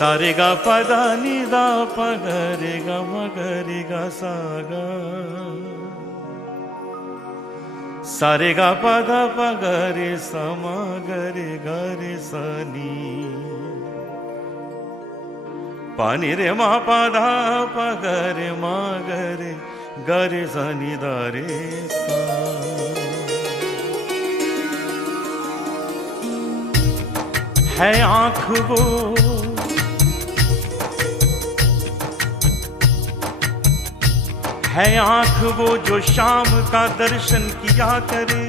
सारे गा पदा नि दा प ग रे ग म ग रे ग सा गा सारे गा पदा प ग रे सा म ग रे सा नी पा नि रे म प धा प ग रे म ग रे सा नि दा रे सा। है आँख वो है आँख वो जो शाम का दर्शन किया करे,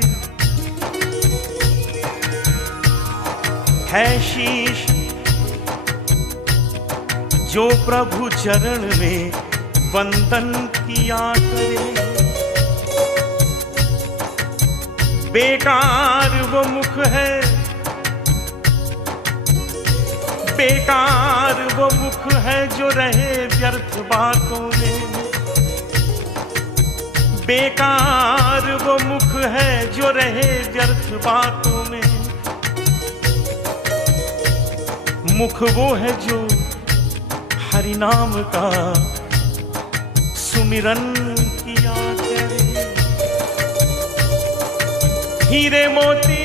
है शीश जो प्रभु चरण में वंदन किया करे। बेकार वो मुख है, बेकार वो मुख है जो रहे व्यर्थ बातों में। बेकार वो मुख है जो रहे व्यर्थ बातों में। मुख वो है जो हरि नाम का सुमिरन किया करे। हीरे मोती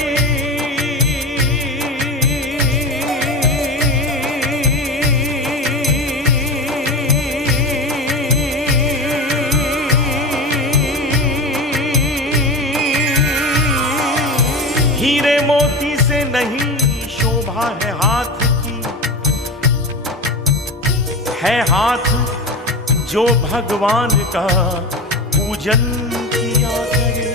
हीरे मोती से नहीं शोभा है हाथ की, है हाथ जो भगवान का पूजन किया करे।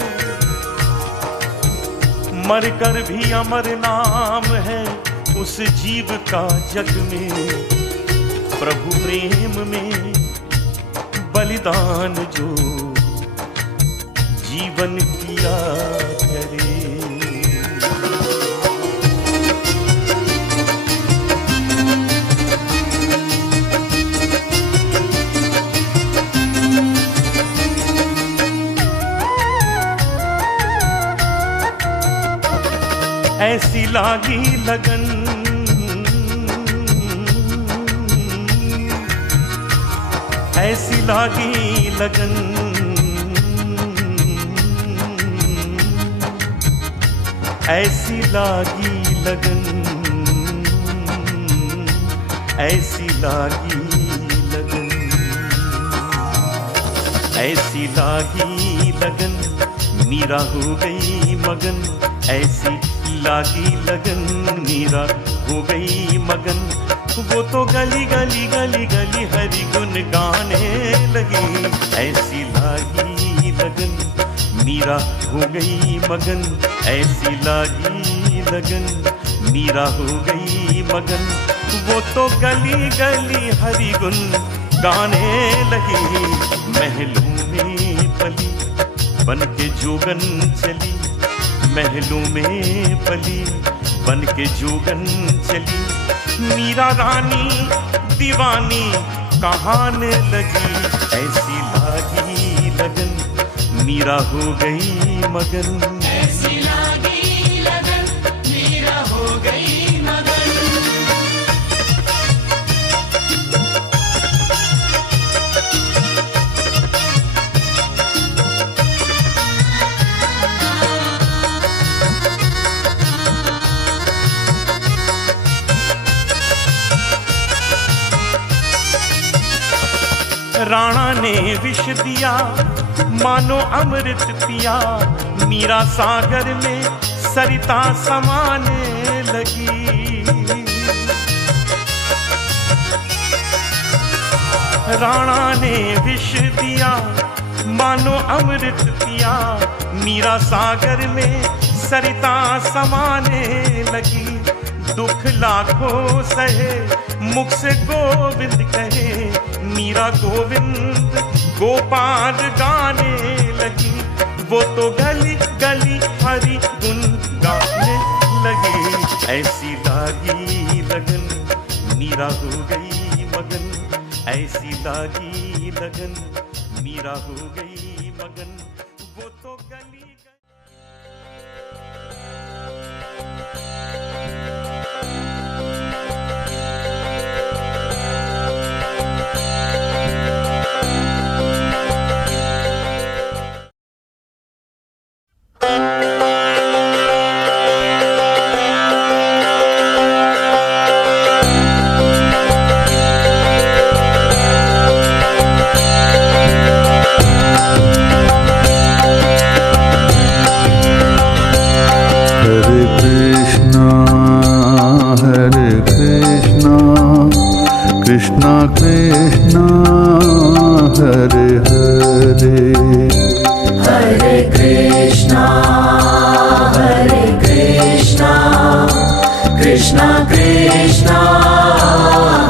मरकर भी अमर नाम है उस जीव का जग में, प्रभु प्रेम में बलिदान जो जीवन किया करे। ऐसी लागी लगन, ऐसी लागी लगन, ऐसी लागी लगन, ऐसी लागी लगन, ऐसी लागी लगन, मीरा हो गई मगन। ऐसी लागी लगन, मीरा हो गई मगन। वो तो गली गली गली गली हरि गुन गाने लगी। ऐसी लागी लगन, मीरा हो गई मगन। ऐसी लागी लगन, मीरा हो गई मगन। वो तो गली गली हरि गुन गाने लगी। महलों में पली बन के जोगन चली, महलों में पली बन के जोगन चली। मीरा रानी दीवानी कहाने लगी। ऐसी लागी लगन, मीरा हो गई मगन। ऐसी लागी लगन, मीरा हो गई मगन। राणा ने विष दिया मानो अमृत पिया। मीरा सागर में सरिता समाने लगी। राणा ने विष दिया मानो अमृत पिया। मीरा सागर में सरिता समाने लगी। दुख लाखों सहे मुख से गोविंद कहे। मीरा गोविंद गोपाल गाने लगी। वो तो गली गली हरि गुन गाने लगी। ऐसी लागी लगन, मीरा हो गई मगन। ऐसी लागी लगन, मीरा हो गई मगन। वो तो गली गली Hare Krishna, Krishna Krishna, Hare Hare, Hare Krishna, Krishna Krishna,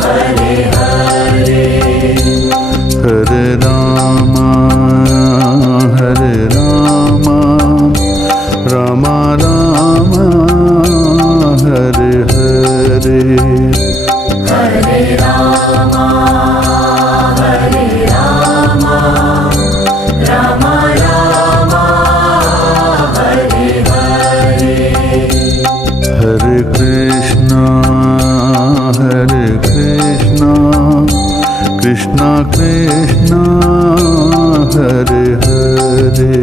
Hare Hare, Hare Rama, Rama Rama, Hare Hare, Hare Rama, Rama Rama, Hare Hare, Hare Krishna, Krishna Krishna, Hare Hare,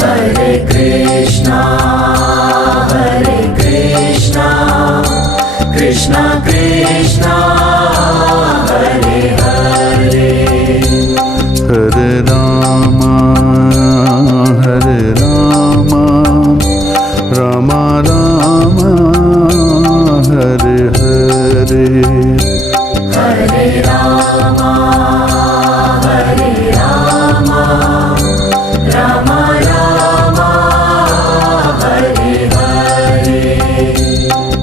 Hare Krishna, Krishna Krishna, Hare Hare, Hare Rama, Rama Rama, Hare Hare, Hare Rama, Rama Rama, Hare Hare,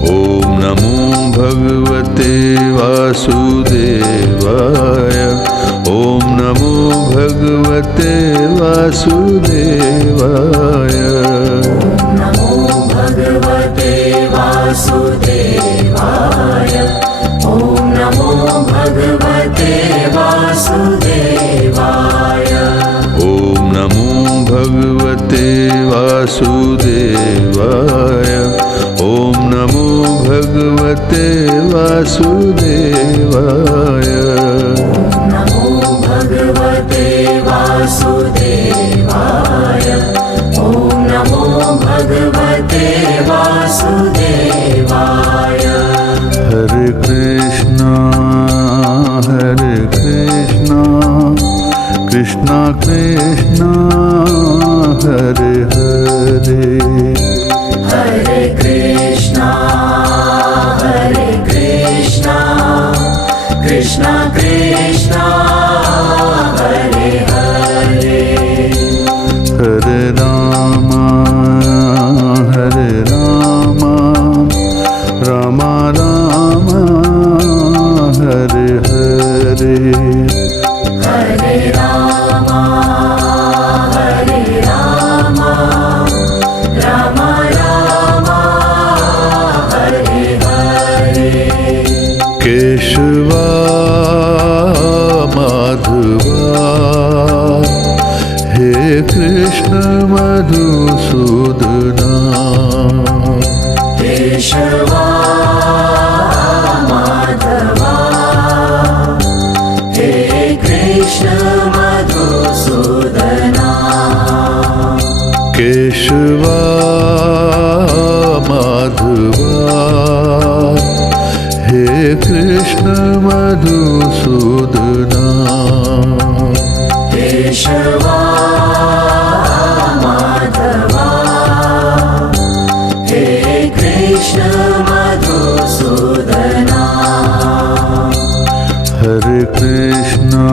Om Namo Bhagavate Vasudevaya, Om Namo Bhagavate Vasudevaya, Namo Bhagavate Vasudevaya, Om Namo Bhagavate Vasudevaya, Om Namo Bhagavate Vasudevaya, Om Namo Bhagavate Vasudevaya, Namo Bhagavate Vasudevaya, Om Namo Bhagavate Vasudevaya, Hare Krishna, Krishna Krishna, Hare Hare, Hare Krishna, Krishna Krishna, Hare Hare, Hare Rama, Rama Rama, Hare Hare, Hare Rama, Rama Rama, Hare Hare, Keshava Madhava, He Krishna Madhusudana, Keshava Madhava, He Krishna Madhusudana, Keshava Madhava, He Krishna Madhusudana, Keshava Madhava, He Krishna Madhusudana, Hare Krishna,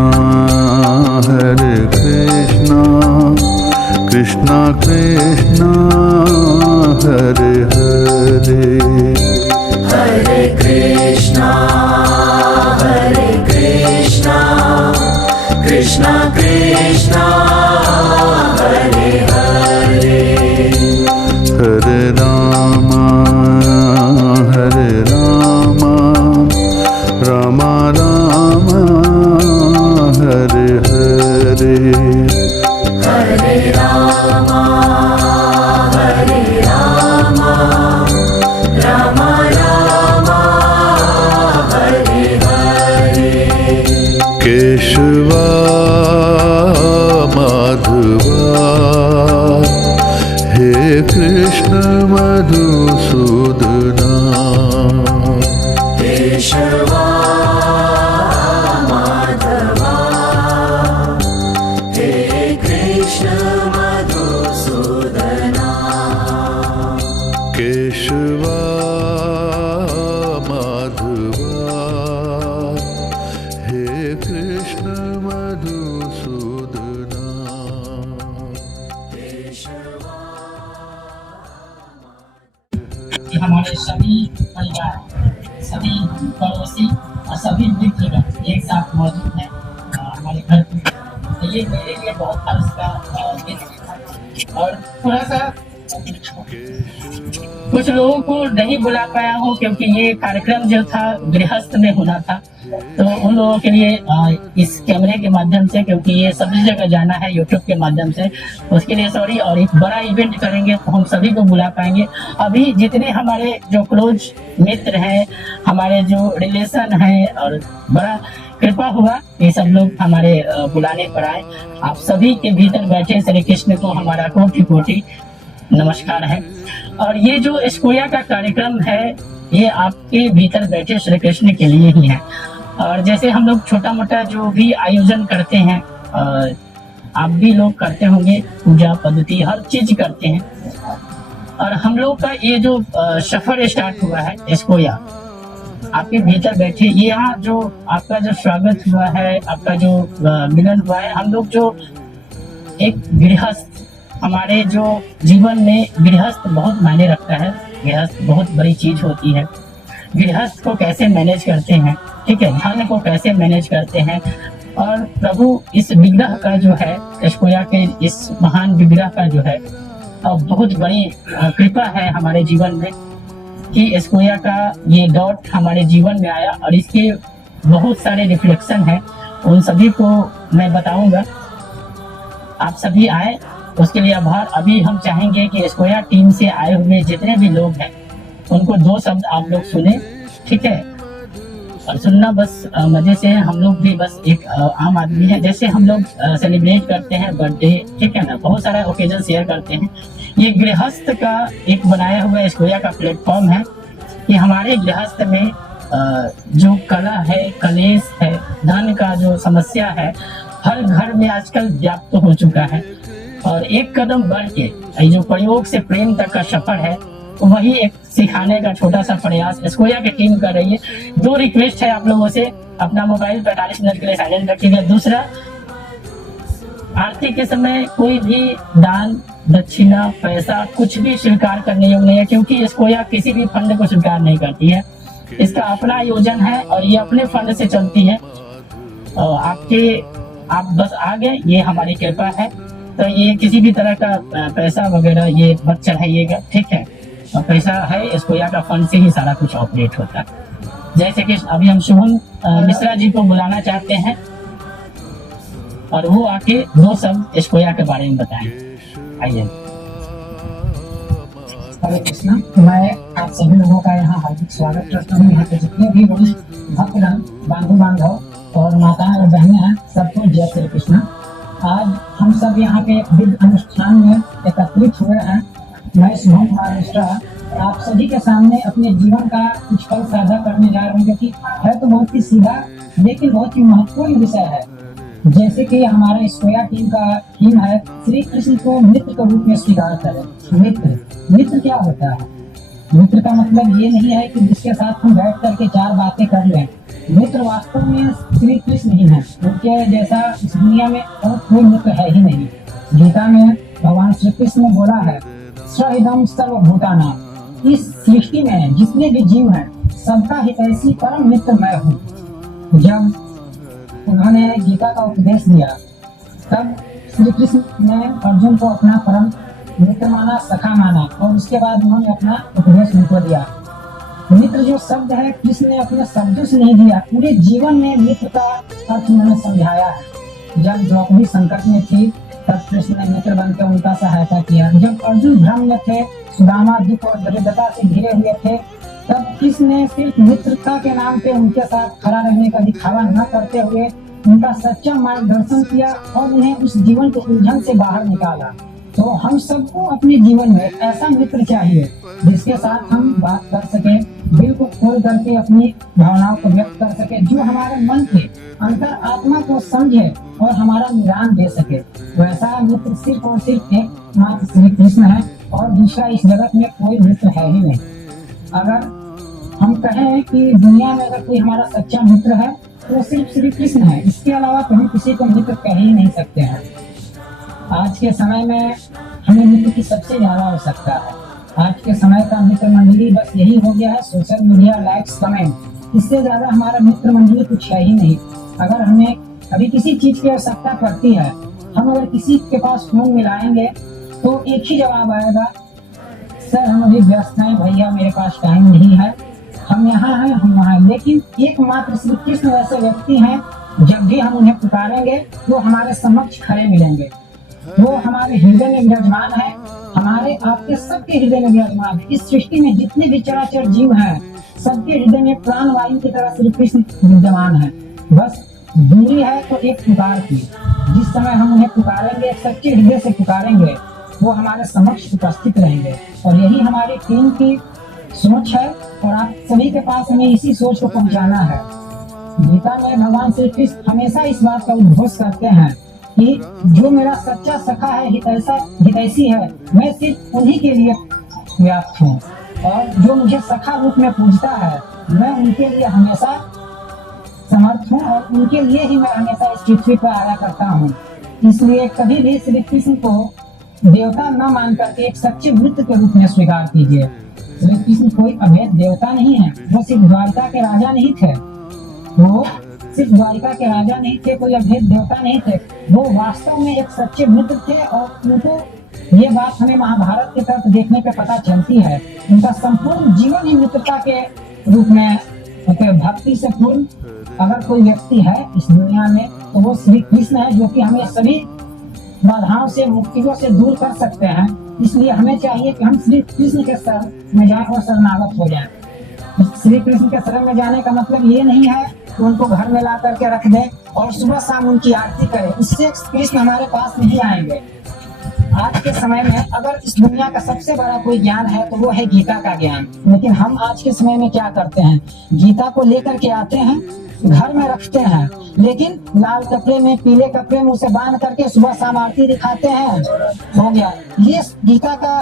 Krishna Krishna, Hare Hare, Hare Krishna, Krishna Krishna, Hare Hare, Hare Rama, Rama Rama, Hare Hare, Hare Rama, Rama Rama, Hare Hare, Keshava Madhava, He Krishna Madhusudana, Keshava Madhava, He Krishna Madhusudana, कि हमारे सभी परिवार, सभी पड़ोसी और सभी मित्रगण एक साथ मौजूद हैं हमारे घर पे। तो ये मेरे लिए बहुत हर्ष का दिन था। और थोड़ा सा कुछ लोगों को नहीं बुला पाया हूँ क्योंकि ये कार्यक्रम जो था गृहस्थ में होना था, तो उन लोगों के लिए इस कैमरे के माध्यम से, क्योंकि ये सभी जगह जाना है यूट्यूब के माध्यम से, उसके लिए सॉरी। और एक बड़ा इवेंट करेंगे तो हम सभी को बुला पाएंगे। अभी जितने हमारे जो क्लोज मित्र हैं, हमारे जो रिलेशन हैं, और बड़ा कृपा हुआ ये सब लोग हमारे बुलाने पर आए। आप सभी के भीतर बैठे श्री कृष्ण को हमारा कोटि कोटि नमस्कार है। और ये जो स्कोया का कार्यक्रम है, ये आपके भीतर बैठे श्री कृष्ण के लिए ही है। और जैसे हम लोग छोटा मोटा जो भी आयोजन करते हैं, आप भी लोग करते होंगे, पूजा पद्धति हर चीज करते हैं। और हम लोग का ये जो सफर स्टार्ट हुआ है स्कोया, आपके भीतर बैठे ये यहाँ जो आपका जो स्वागत हुआ है, आपका जो मिलन हुआ है, हम लोग जो एक गृहस्थ, हमारे जो जीवन में गृहस्थ बहुत मायने रखता है। गृहस्थ बहुत बड़ी चीज होती है। गृहस्थ को कैसे मैनेज करते हैं, ठीक है, धन को कैसे मैनेज करते हैं। और प्रभु इस विग्रह का जो है, स्कोया के इस महान विग्रह का जो है बहुत बड़ी कृपा है हमारे जीवन में कि स्कोया का ये डॉट हमारे जीवन में आया। और इसके बहुत सारे रिफ्लेक्शन हैं, उन सभी को मैं बताऊंगा। आप सभी आए, उसके लिए आभार। अभी हम चाहेंगे कि स्कोया टीम से आए हुए जितने भी लोग हैं उनको 2 शब्द आप लोग सुने, ठीक है। और सुनना बस मजे से, हम लोग भी बस एक आम आदमी है। जैसे हम लोग सेलिब्रेट करते हैं बर्थडे, ठीक है ना, बहुत सारा ओकेजन शेयर करते हैं। ये गृहस्थ का एक बनाया हुआ स्कोया का प्लेटफॉर्म है कि हमारे गृहस्थ में जो कला है, कलेश है, धन का जो समस्या है, हर घर में आजकल व्याप्त हो चुका है। और एक कदम बढ़ के जो प्रयोग से प्रेम तक का सफर है, वही एक सिखाने का छोटा सा प्रयास स्कोया की टीम कर रही है। 2 रिक्वेस्ट है आप लोगों से, अपना मोबाइल 45 मिनट के लिए साइलेंट रखिएगा। दूसरा, आरती के समय कोई भी दान दक्षिणा पैसा कुछ भी स्वीकार करने योग्य नहीं है, क्योंकि स्कोया किसी भी फंड को स्वीकार नहीं करती है। इसका अपना आयोजन है और ये अपने फंड से चलती है। आप बस आ गए, ये हमारी कृपा है। तो ये किसी भी तरह का पैसा वगैरह ये मत चढ़ाइएगा, ठीक है। और पैसा है स्कोया का फंड से ही सारा कुछ ऑपरेट होता है। जय श्री कृष्ण। अभी हम शुभम मिश्रा जी को बुलाना चाहते हैं और वो आके 2 शब्द स्कोया के बारे में बताएं। आइए। हरे कृष्णा। मैं आप सभी लोगों का यहाँ हार्दिक स्वागत करता हूँ। यहाँ पे जितने भी बड़ी भक्तगण, बंधु बांधव और माताएं और बहनें हैं, सबको जय श्री कृष्णा। आज हम सब यहाँ पे विविध अनुष्ठान में एकत्रित हुए हैं। मैं शुभम कुमार मिश्रा आप सभी के सामने अपने जीवन का कुछ पल साझा करने जा रहा हूँ, क्योंकि है तो बहुत ही सीधा लेकिन बहुत ही महत्वपूर्ण विषय है। जैसे कि हमारा स्कोया टीम का थीम है, श्री कृष्ण को मित्र के रूप में स्वीकार करें। मित्र क्या होता है? मित्र का मतलब ये नहीं है कि जिसके साथ हम बैठ करके 4 बातें कर लें। मित्र वास्तव में श्री कृष्ण ही है, उनके जैसा इस दुनिया में और कोई मित्र है ही नहीं। गीता में भगवान श्री कृष्ण ने बोला है, स्वइदं सर्वभूतानां, इस सृष्टि में जितने भी जीव हैं सबका हितैषी परम मित्र मैं हूँ। जब उन्होंने गीता का उपदेश दिया तब श्री कृष्ण ने अर्जुन को अपना परम मित्र माना, सखा माना, और उसके बाद उन्होंने अपना उपदेश उनको दिया। मित्र जो शब्द है कृष्ण ने अपने शब्दों से नहीं दिया, पूरे जीवन में मित्र का अर्थ उन्होंने समझाया है। जब द्रौपदी संकट में थी तब कृष्ण ने मित्र बनकर उनका सहायता किया। जब अर्जुन भ्रम में थे, सुदामा दुख और दरिद्रता से घिरे हुए थे, तब कृष्ण ने सिर्फ मित्रता के नाम पे उनके साथ खड़ा रहने का दिखावा न करते हुए उनका सच्चा मार्गदर्शन किया और उन्हें उस जीवन के उलझन से बाहर निकाला। तो हम सबको अपने जीवन में ऐसा मित्र चाहिए जिसके साथ हम बात कर सके, दिल को खोल करके अपनी भावनाओं को व्यक्त कर सके, जो हमारे मन के अंतर आत्मा को समझे और हमारा निदान दे सके। वैसा मित्र सिर्फ और सिर्फ एक मात्र श्री कृष्ण है और दूसरा इस जगत में कोई मित्र है ही नहीं। अगर हम कहें कि दुनिया में अगर कोई हमारा सच्चा मित्र है तो सिर्फ श्री कृष्ण है, इसके अलावा कहीं किसी को मित्र कह ही नहीं सकते हैं। आज के समय में हमें मित्र की सबसे ज्यादा आवश्यकता है। आज के समय का मित्र मंडली बस यही हो गया है, सोशल मीडिया, लाइक्स, कमेंट। इससे ज्यादा हमारा मित्र मंडली कुछ है ही नहीं। अगर हमें अभी किसी चीज की आवश्यकता पड़ती है, हम अगर किसी के पास फोन मिलाएंगे तो एक ही जवाब आएगा, सर हम अभी व्यस्त हैं, भैया मेरे पास टाइम नहीं है, हम यहाँ हैं, हम वहाँ हैं। लेकिन एकमात्र श्री कृष्ण ऐसे व्यक्ति हैं, जब भी हम उन्हें पुकारेंगे वो हमारे समक्ष खड़े मिलेंगे। वो हमारे हृदय में विराजमान है, हमारे आपके सबके हृदय में विराजमान है। इस सृष्टि में जितने भी चराचर जीव हैं, सबके हृदय में प्राण वायु की तरह श्री कृष्ण विद्यमान है। बस दूरी है तो एक पुकार की। जिस समय हम उन्हें पुकारेंगे, सच्चे हृदय से पुकारेंगे, वो हमारे समक्ष उपस्थित रहेंगे। और यही हमारी टीम की सोच है और आप सभी के पास हमें इसी सोच को पहुंचाना है। गीता में भगवान श्री कृष्ण हमेशा इस बात का उद्घोष करते हैं कि जो मेरा सच्चा सखा है, हितैषी है, मैं सिर्फ उन्हीं के लिए व्याप्त हूँ। और जो मुझे सखा रूप में पूजता है, मैं उनके लिए हमेशा समर्थ हूँ और उनके लिए ही मैं हमेशा इस पृथ्वी पर आया करता हूँ। इसलिए कभी भी श्री कृष्ण को देवता न मान करके एक सच्चे मित्र के रूप में स्वीकार कीजिए। श्री कृष्ण कोई अभेद देवता नहीं है, वो सिर्फ द्वारिका के राजा नहीं थे। वो सिर्फ द्वारिका के राजा नहीं थे, कोई अभेद देवता नहीं थे। वो वास्तव में एक सच्चे मित्र थे और उनको ये बात हमें महाभारत के तरफ देखने पे पता चलती है। उनका संपूर्ण जीवन ही मित्रता के रूप में, भक्ति से पूर्ण अगर कोई व्यक्ति है इस दुनिया में तो वो श्री कृष्ण है, जो कि हमें सभी बाधाओं से, मुक्तियों से दूर कर सकते हैं। इसलिए हमें चाहिए कि हम श्री कृष्ण के शरण में जाएं और शरणागत हो जाएं। श्री कृष्ण के शरण में जाने का मतलब ये नहीं है कि उनको घर में ला करके रख दें और सुबह शाम उनकी आरती करें। उससे कृष्ण हमारे पास नहीं आएंगे। आज के समय में अगर इस दुनिया का सबसे बड़ा कोई ज्ञान है तो वो है गीता का ज्ञान। लेकिन हम आज के समय में क्या करते हैं, गीता को लेकर के आते हैं, घर में रखते हैं, लेकिन लाल कपड़े में, पीले कपड़े में उसे बांध करके सुबह शाम आरती दिखाते हैं, हो गया। ये गीता का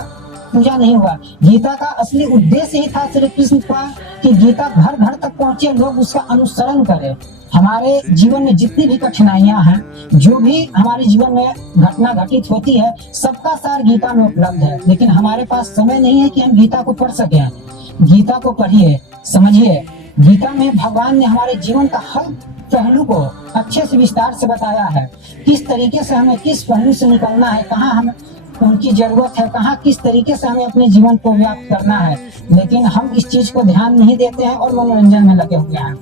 पूजा नहीं हुआ। गीता का असली उद्देश्य ही था श्री कृष्ण का कि गीता घर घर तक पहुंचे, लोग उसका अनुसरण करें। हमारे जीवन में जितनी भी कठिनाइयां हैं, जो भी हमारे जीवन में घटना घटित होती है, सबका सार गीता में उपलब्ध है। लेकिन हमारे पास समय नहीं है कि हम गीता को पढ़ सकें। गीता को पढ़िए, समझिए। गीता में भगवान ने हमारे जीवन का हर पहलू को अच्छे से विस्तार से बताया है, किस तरीके से हमें किस पहलू से निकलना है, कहाँ हमें उनकी जरूरत है, कहाँ किस तरीके से हमें अपने जीवन को व्याप्त करना है। लेकिन हम इस चीज को ध्यान नहीं देते हैं और मनोरंजन में लगे हुए हैं।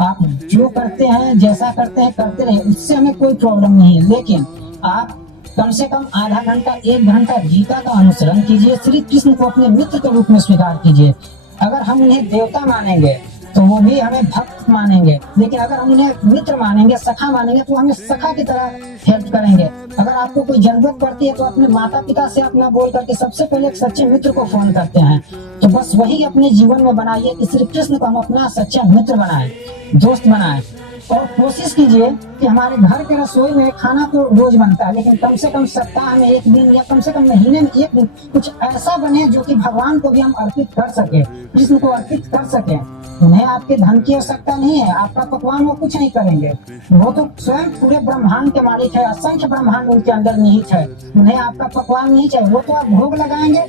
आप जो करते हैं, जैसा करते हैं, करते रहिए, उससे हमें कोई प्रॉब्लम नहीं है। लेकिन आप कम से कम आधा घंटा, 1 घंटा गीता का अनुसरण कीजिए। श्री कृष्ण को अपने मित्र के रूप में स्वीकार कीजिए। अगर हम उन्हें देवता मानेंगे तो वो भी हमें भक्त मानेंगे, लेकिन अगर हम उन्हें मित्र मानेंगे, सखा मानेंगे, तो हमें सखा की तरह हेल्प करेंगे। अगर आपको कोई जरूरत पड़ती है तो अपने माता पिता से अपना बोल करके सबसे पहले एक सच्चे मित्र को फोन करते हैं। तो बस वही अपने जीवन में बनाइए कि श्री कृष्ण को हम अपना सच्चा मित्र बनाएं, दोस्त बनाएं। और कोशिश कीजिए कि हमारे घर के रसोई में खाना तो रोज बनता है, लेकिन कम से कम सप्ताह में 1 दिन या कम से कम महीने में 1 दिन कुछ ऐसा बने जो कि भगवान को भी हम अर्पित कर सके, कृष्ण को अर्पित कर सके। उन्हें आपके धन की आवश्यकता नहीं है, आपका पकवान वो कुछ नहीं करेंगे। वो तो स्वयं पूरे ब्रह्मांड के मालिक है, असंख्य ब्रह्मांड उनके अंदर निहित है। उन्हें आपका पकवान नहीं चाहिए, वो तो आप भोग लगाएंगे,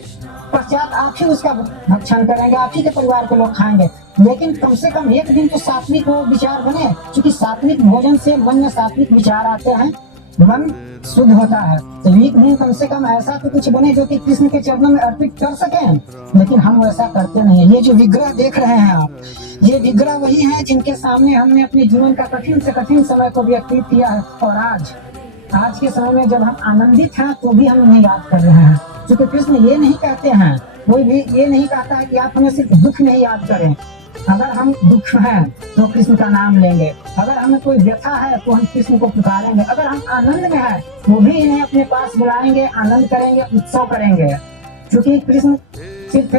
पश्चात आप ही उसका भक्षण करेंगे, आप ही के परिवार के लोग खाएंगे। लेकिन कम से कम 1 दिन तो सात्विक विचार बने, क्योंकि सात्विक भोजन से मन में सात्विक विचार आते हैं, मन शुद्ध होता है। तो 1 दिन कम से कम ऐसा तो कुछ बने जो कि कृष्ण के चरणों में अर्पित कर सकें। लेकिन हम वैसा करते नहीं है। ये जो विग्रह देख रहे हैं आप, ये विग्रह वही है जिनके सामने हमने अपने जीवन का कठिन से कठिन समय को व्यतीत किया है। और आज के समय में जब हम आनंदित हैं तो भी हम उन्हें याद कर रहे हैं, क्योंकि कृष्ण ये नहीं कहते हैं, कोई भी ये नहीं कहता है कि आप हमें सिर्फ दुख में ही याद करें। अगर हम दुख हैं तो कृष्ण का नाम लेंगे, अगर हमें कोई व्यथा है तो हम कृष्ण को पुकारेंगे, अगर हम आनंद में हैं वो भी इन्हें अपने पास बुलाएंगे, आनंद करेंगे, उत्सव करेंगे। क्योंकि कृष्ण सिर्फ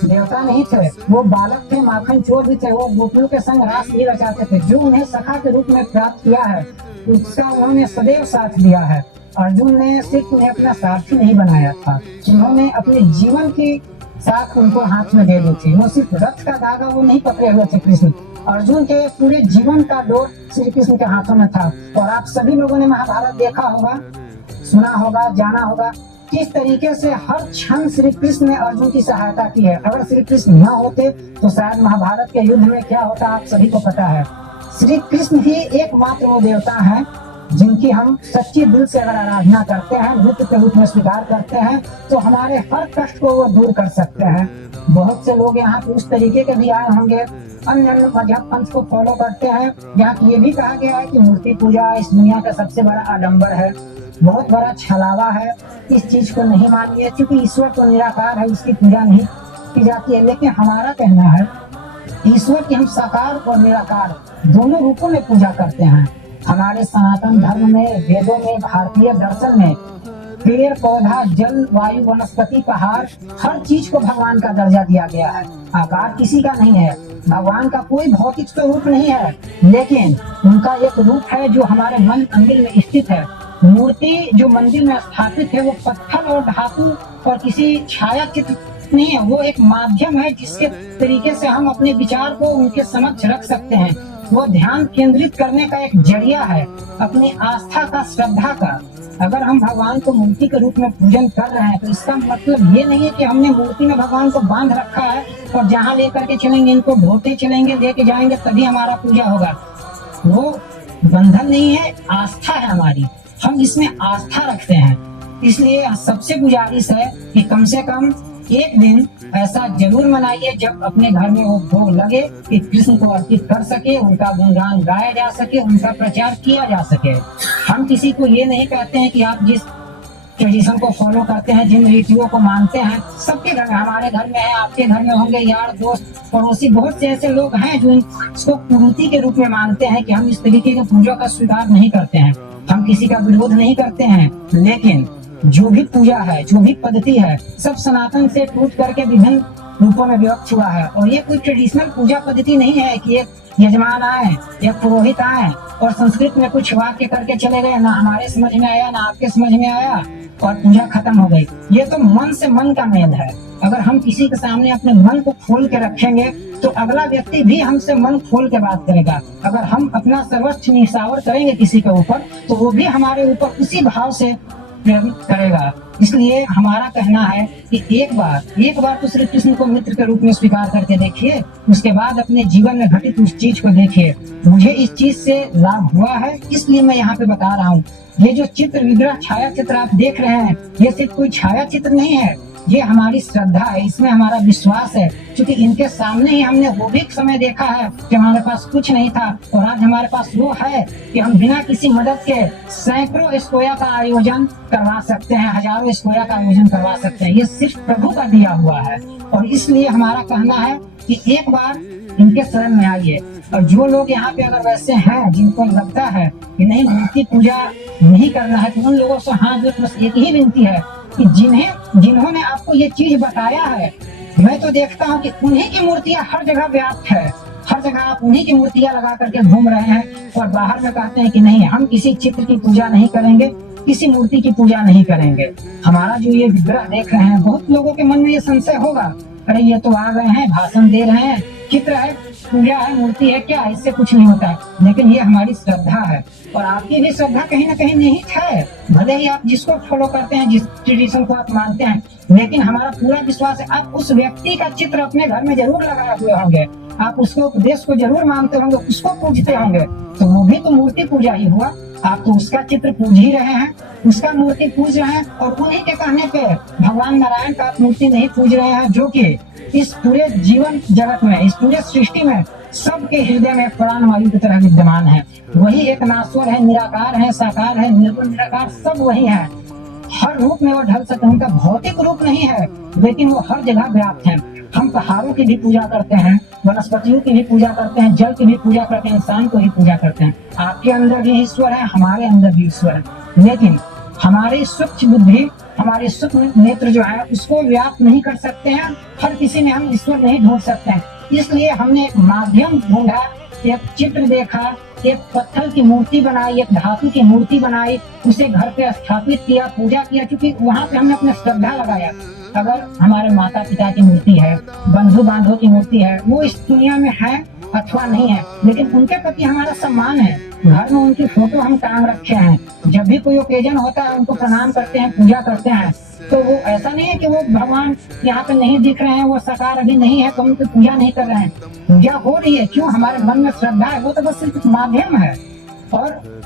देवता नहीं थे, वो बालक थे, माखन चोर भी थे, वो गोपियों के संग रास भी रचाते थे। जो उन्हें सखा के रूप में प्राप्त किया है उसका उन्होंने सदैव साथ दिया है। अर्जुन ने सिर्फ उन्हें अपना साथी नहीं बनाया था, उन्होंने अपने जीवन की साथ उनको हाथ में दे दी थी। वो सिर्फ रथ का धागा वो नहीं पकड़े हुए थे कृष्ण, अर्जुन के पूरे जीवन का डोर श्री कृष्ण के हाथों में था। और आप सभी लोगों ने महाभारत देखा होगा, सुना होगा, जाना होगा किस तरीके से हर क्षण श्री कृष्ण ने अर्जुन की सहायता की है। अगर श्री कृष्ण न होते तो शायद महाभारत के युद्ध में क्या होता आप सभी को पता है। श्री कृष्ण ही एकमात्र वो देवता हैं जिनकी हम सच्चे दिल से अगर आराधना करते हैं, मित्र के रूप में स्वीकार करते हैं, तो हमारे हर कष्ट को वो दूर कर सकते हैं। बहुत से लोग यहाँ पे उस तरीके के भी आए होंगे, अन्य मजहब पंथ को फॉलो करते हैं। यहाँ ये भी कहा गया है कि मूर्ति पूजा इस दुनिया का सबसे बड़ा आडंबर है, बहुत बड़ा छलावा है। इस चीज को नहीं मानिए, क्योंकि ईश्वर तो निराकार है, इसकी पूजा नहीं की जाती है। लेकिन हमारा कहना है ईश्वर की हम साकार और निराकार दोनों रूपों में पूजा करते हैं। हमारे सनातन धर्म में, वेदों में, भारतीय दर्शन में पेड़ पौधा, जल, वायु, वनस्पति, पहाड़, हर चीज को भगवान का दर्जा दिया गया है। आकार किसी का नहीं है, भगवान का कोई भौतिक स्वरूप नहीं है, लेकिन उनका एक रूप है जो हमारे मन अंदिल में स्थित है। मूर्ति जो मंदिर में स्थापित है वो पत्थर और धातु और किसी छाया चित्र नहीं है, वो एक माध्यम है जिसके तरीके से हम अपने विचार को उनके समक्ष रख सकते हैं। वो ध्यान केंद्रित करने का एक जरिया है, अपनी आस्था का, श्रद्धा का। अगर हम भगवान को मूर्ति के रूप में पूजन कर रहे हैं तो इसका मतलब ये नहीं है कि हमने मूर्ति में भगवान को बांध रखा है और जहाँ लेकर के चलेंगे, इनको ढोते चलेंगे, लेके जाएंगे तभी हमारा पूजा होगा। वो बंधन नहीं है, आस्था है हमारी, हम इसमें आस्था रखते हैं। इसलिए सबसे गुजारिश है कि कम से कम एक दिन ऐसा जरूर मनाइए जब अपने घर में वो भोग लगे कि कृष्ण को अर्पित कर सके, उनका गुणगान गाया जा सके, उनका प्रचार किया जा सके। हम किसी को ये नहीं कहते हैं कि आप जिस ट्रेडिशन को फॉलो करते हैं, जिन रीतियों को मानते हैं, सबके घर में, हमारे घर में है, आपके घर में होंगे, यार दोस्त पड़ोसी बहुत से ऐसे लोग हैं जो इसको कुरीति के रूप में मानते हैं कि हम इस तरीके की पूजा का स्वीकार नहीं करते हैं। हम किसी का विरोध नहीं करते हैं, लेकिन जो भी पूजा है, जो भी पद्धति है, सब सनातन से टूट करके विभिन्न रूपों में व्यक्त हुआ है। और ये कोई ट्रेडिशनल पूजा पद्धति नहीं है कि एक यजमान आए, एक पुरोहित आए और संस्कृत में कुछ वाक्य करके चले गए, ना हमारे समझ में आया ना आपके समझ में आया और पूजा खत्म हो गई। ये तो मन से मन का मेल है। अगर हम किसी के सामने अपने मन को खोल के रखेंगे तो अगला व्यक्ति भी हमसे मन खोल के बात करेगा। अगर हम अपना सर्वस्व निछावर करेंगे किसी के ऊपर तो वो भी हमारे ऊपर उसी भाव से प्रेरित करेगा। इसलिए हमारा कहना है कि एक बार तो श्री कृष्ण को मित्र के रूप में स्वीकार करके देखिए, उसके बाद अपने जीवन में घटित उस चीज को देखिए। मुझे इस चीज से लाभ हुआ है, इसलिए मैं यहाँ पे बता रहा हूँ। ये जो चित्र, विग्रह, छाया चित्र आप देख रहे हैं, ये सिर्फ कोई छाया चित्र नहीं है, ये हमारी श्रद्धा है, इसमें हमारा विश्वास है। क्योंकि इनके सामने ही हमने वो भी समय देखा है कि हमारे पास कुछ नहीं था, और आज हमारे पास वो है कि हम बिना किसी मदद के सैकड़ों स्कोया का आयोजन करवा सकते हैं, हजारों स्कोया का आयोजन करवा सकते हैं। ये सिर्फ प्रभु का दिया हुआ है। और इसलिए हमारा कहना है कि एक बार इनके शरण में आइए। और जो लोग यहाँ पे अगर वैसे हैं जिनको लगता है कि नहीं मूर्ति पूजा नहीं करना है, तो उन लोगों से हाथ जोड़ बस एक ही विनती है कि जिन्होंने आपको ये चीज बताया है, मैं तो देखता हूँ कि उन्हीं की मूर्तियां हर जगह व्याप्त है। हर जगह आप उन्हीं की मूर्तियां लगा करके घूम रहे हैं और बाहर में कहते हैं कि नहीं, हम किसी चित्र की पूजा नहीं करेंगे, किसी मूर्ति की पूजा नहीं करेंगे। हमारा जो ये विग्रह देख रहे हैं, बहुत लोगों के मन में ये संशय होगा, अरे ये तो आ गए हैं, भाषण दे रहे हैं, चित्र है, पूजा है, मूर्ति है, क्या इससे कुछ नहीं होता। लेकिन ये हमारी श्रद्धा है और आपकी भी श्रद्धा कहीं ना कहीं निहित है। भले ही आप जिसको फॉलो करते हैं, जिस ट्रेडिशन को आप मानते हैं, लेकिन हमारा पूरा विश्वास है आप उस व्यक्ति का चित्र अपने घर में जरूर लगाए हुए होंगे, आप उसको उपदेश को जरूर मानते होंगे, उसको पूजते होंगे, तो वो भी तो मूर्ति पूजा ही हुआ। आप तो उसका चित्र पूज ही रहे हैं, उसका मूर्ति पूज रहे हैं, और उन्हीं के कहने पे भगवान नारायण का आप मूर्ति नहीं पूज रहे हैं, जो कि इस पूरे जीवन जगत में, इस पूरे सृष्टि में सबके हृदय में प्राण वायु की तरह विद्यमान है। वही एक नाश्वर है, निराकार है, साकार है, निर्गुण निराकार, सब वही है। हर रूप में वो ढल सकते हैं, उनका भौतिक रूप नहीं है, लेकिन वो हर जगह व्याप्त है। हम पहाड़ों की भी पूजा करते हैं, वनस्पतियों की भी पूजा करते हैं, जल की भी पूजा करते हैं, इंसान को भी पूजा करते हैं। आपके अंदर भी ईश्वर है, हमारे अंदर भी ईश्वर है, लेकिन हमारी सूक्ष्म बुद्धि, हमारे सूक्ष्म नेत्र जो है उसको व्याप्त नहीं कर सकते हैं। हर किसी में हम ईश्वर नहीं ढूंढ सकते हैं। इसलिए हमने एक माध्यम ढूंढा, एक चित्र देखा, एक पत्थर की मूर्ति बनाई, एक धातु की मूर्ति बनाई, उसे घर पे स्थापित किया, पूजा किया, क्योंकि वहां पे हमने अपना श्रद्धा लगाया। अगर हमारे माता पिता की मूर्ति है, बंधु बांधव की मूर्ति है, वो इस दुनिया में है अथवा नहीं है, लेकिन उनके प्रति हमारा सम्मान है। घर में उनकी फोटो हम टांग रखे हैं, जब भी कोई ओकेजन होता है उनको प्रणाम करते हैं, पूजा करते हैं। तो वो ऐसा नहीं है कि वो भगवान यहाँ पे नहीं दिख रहे हैं, वो साकार अभी नहीं है तो उनकी पूजा नहीं कर रहे हैं। पूजा हो रही है, क्यों? हमारे मन में श्रद्धा है, वो तो बस सिर्फ माध्यम है। और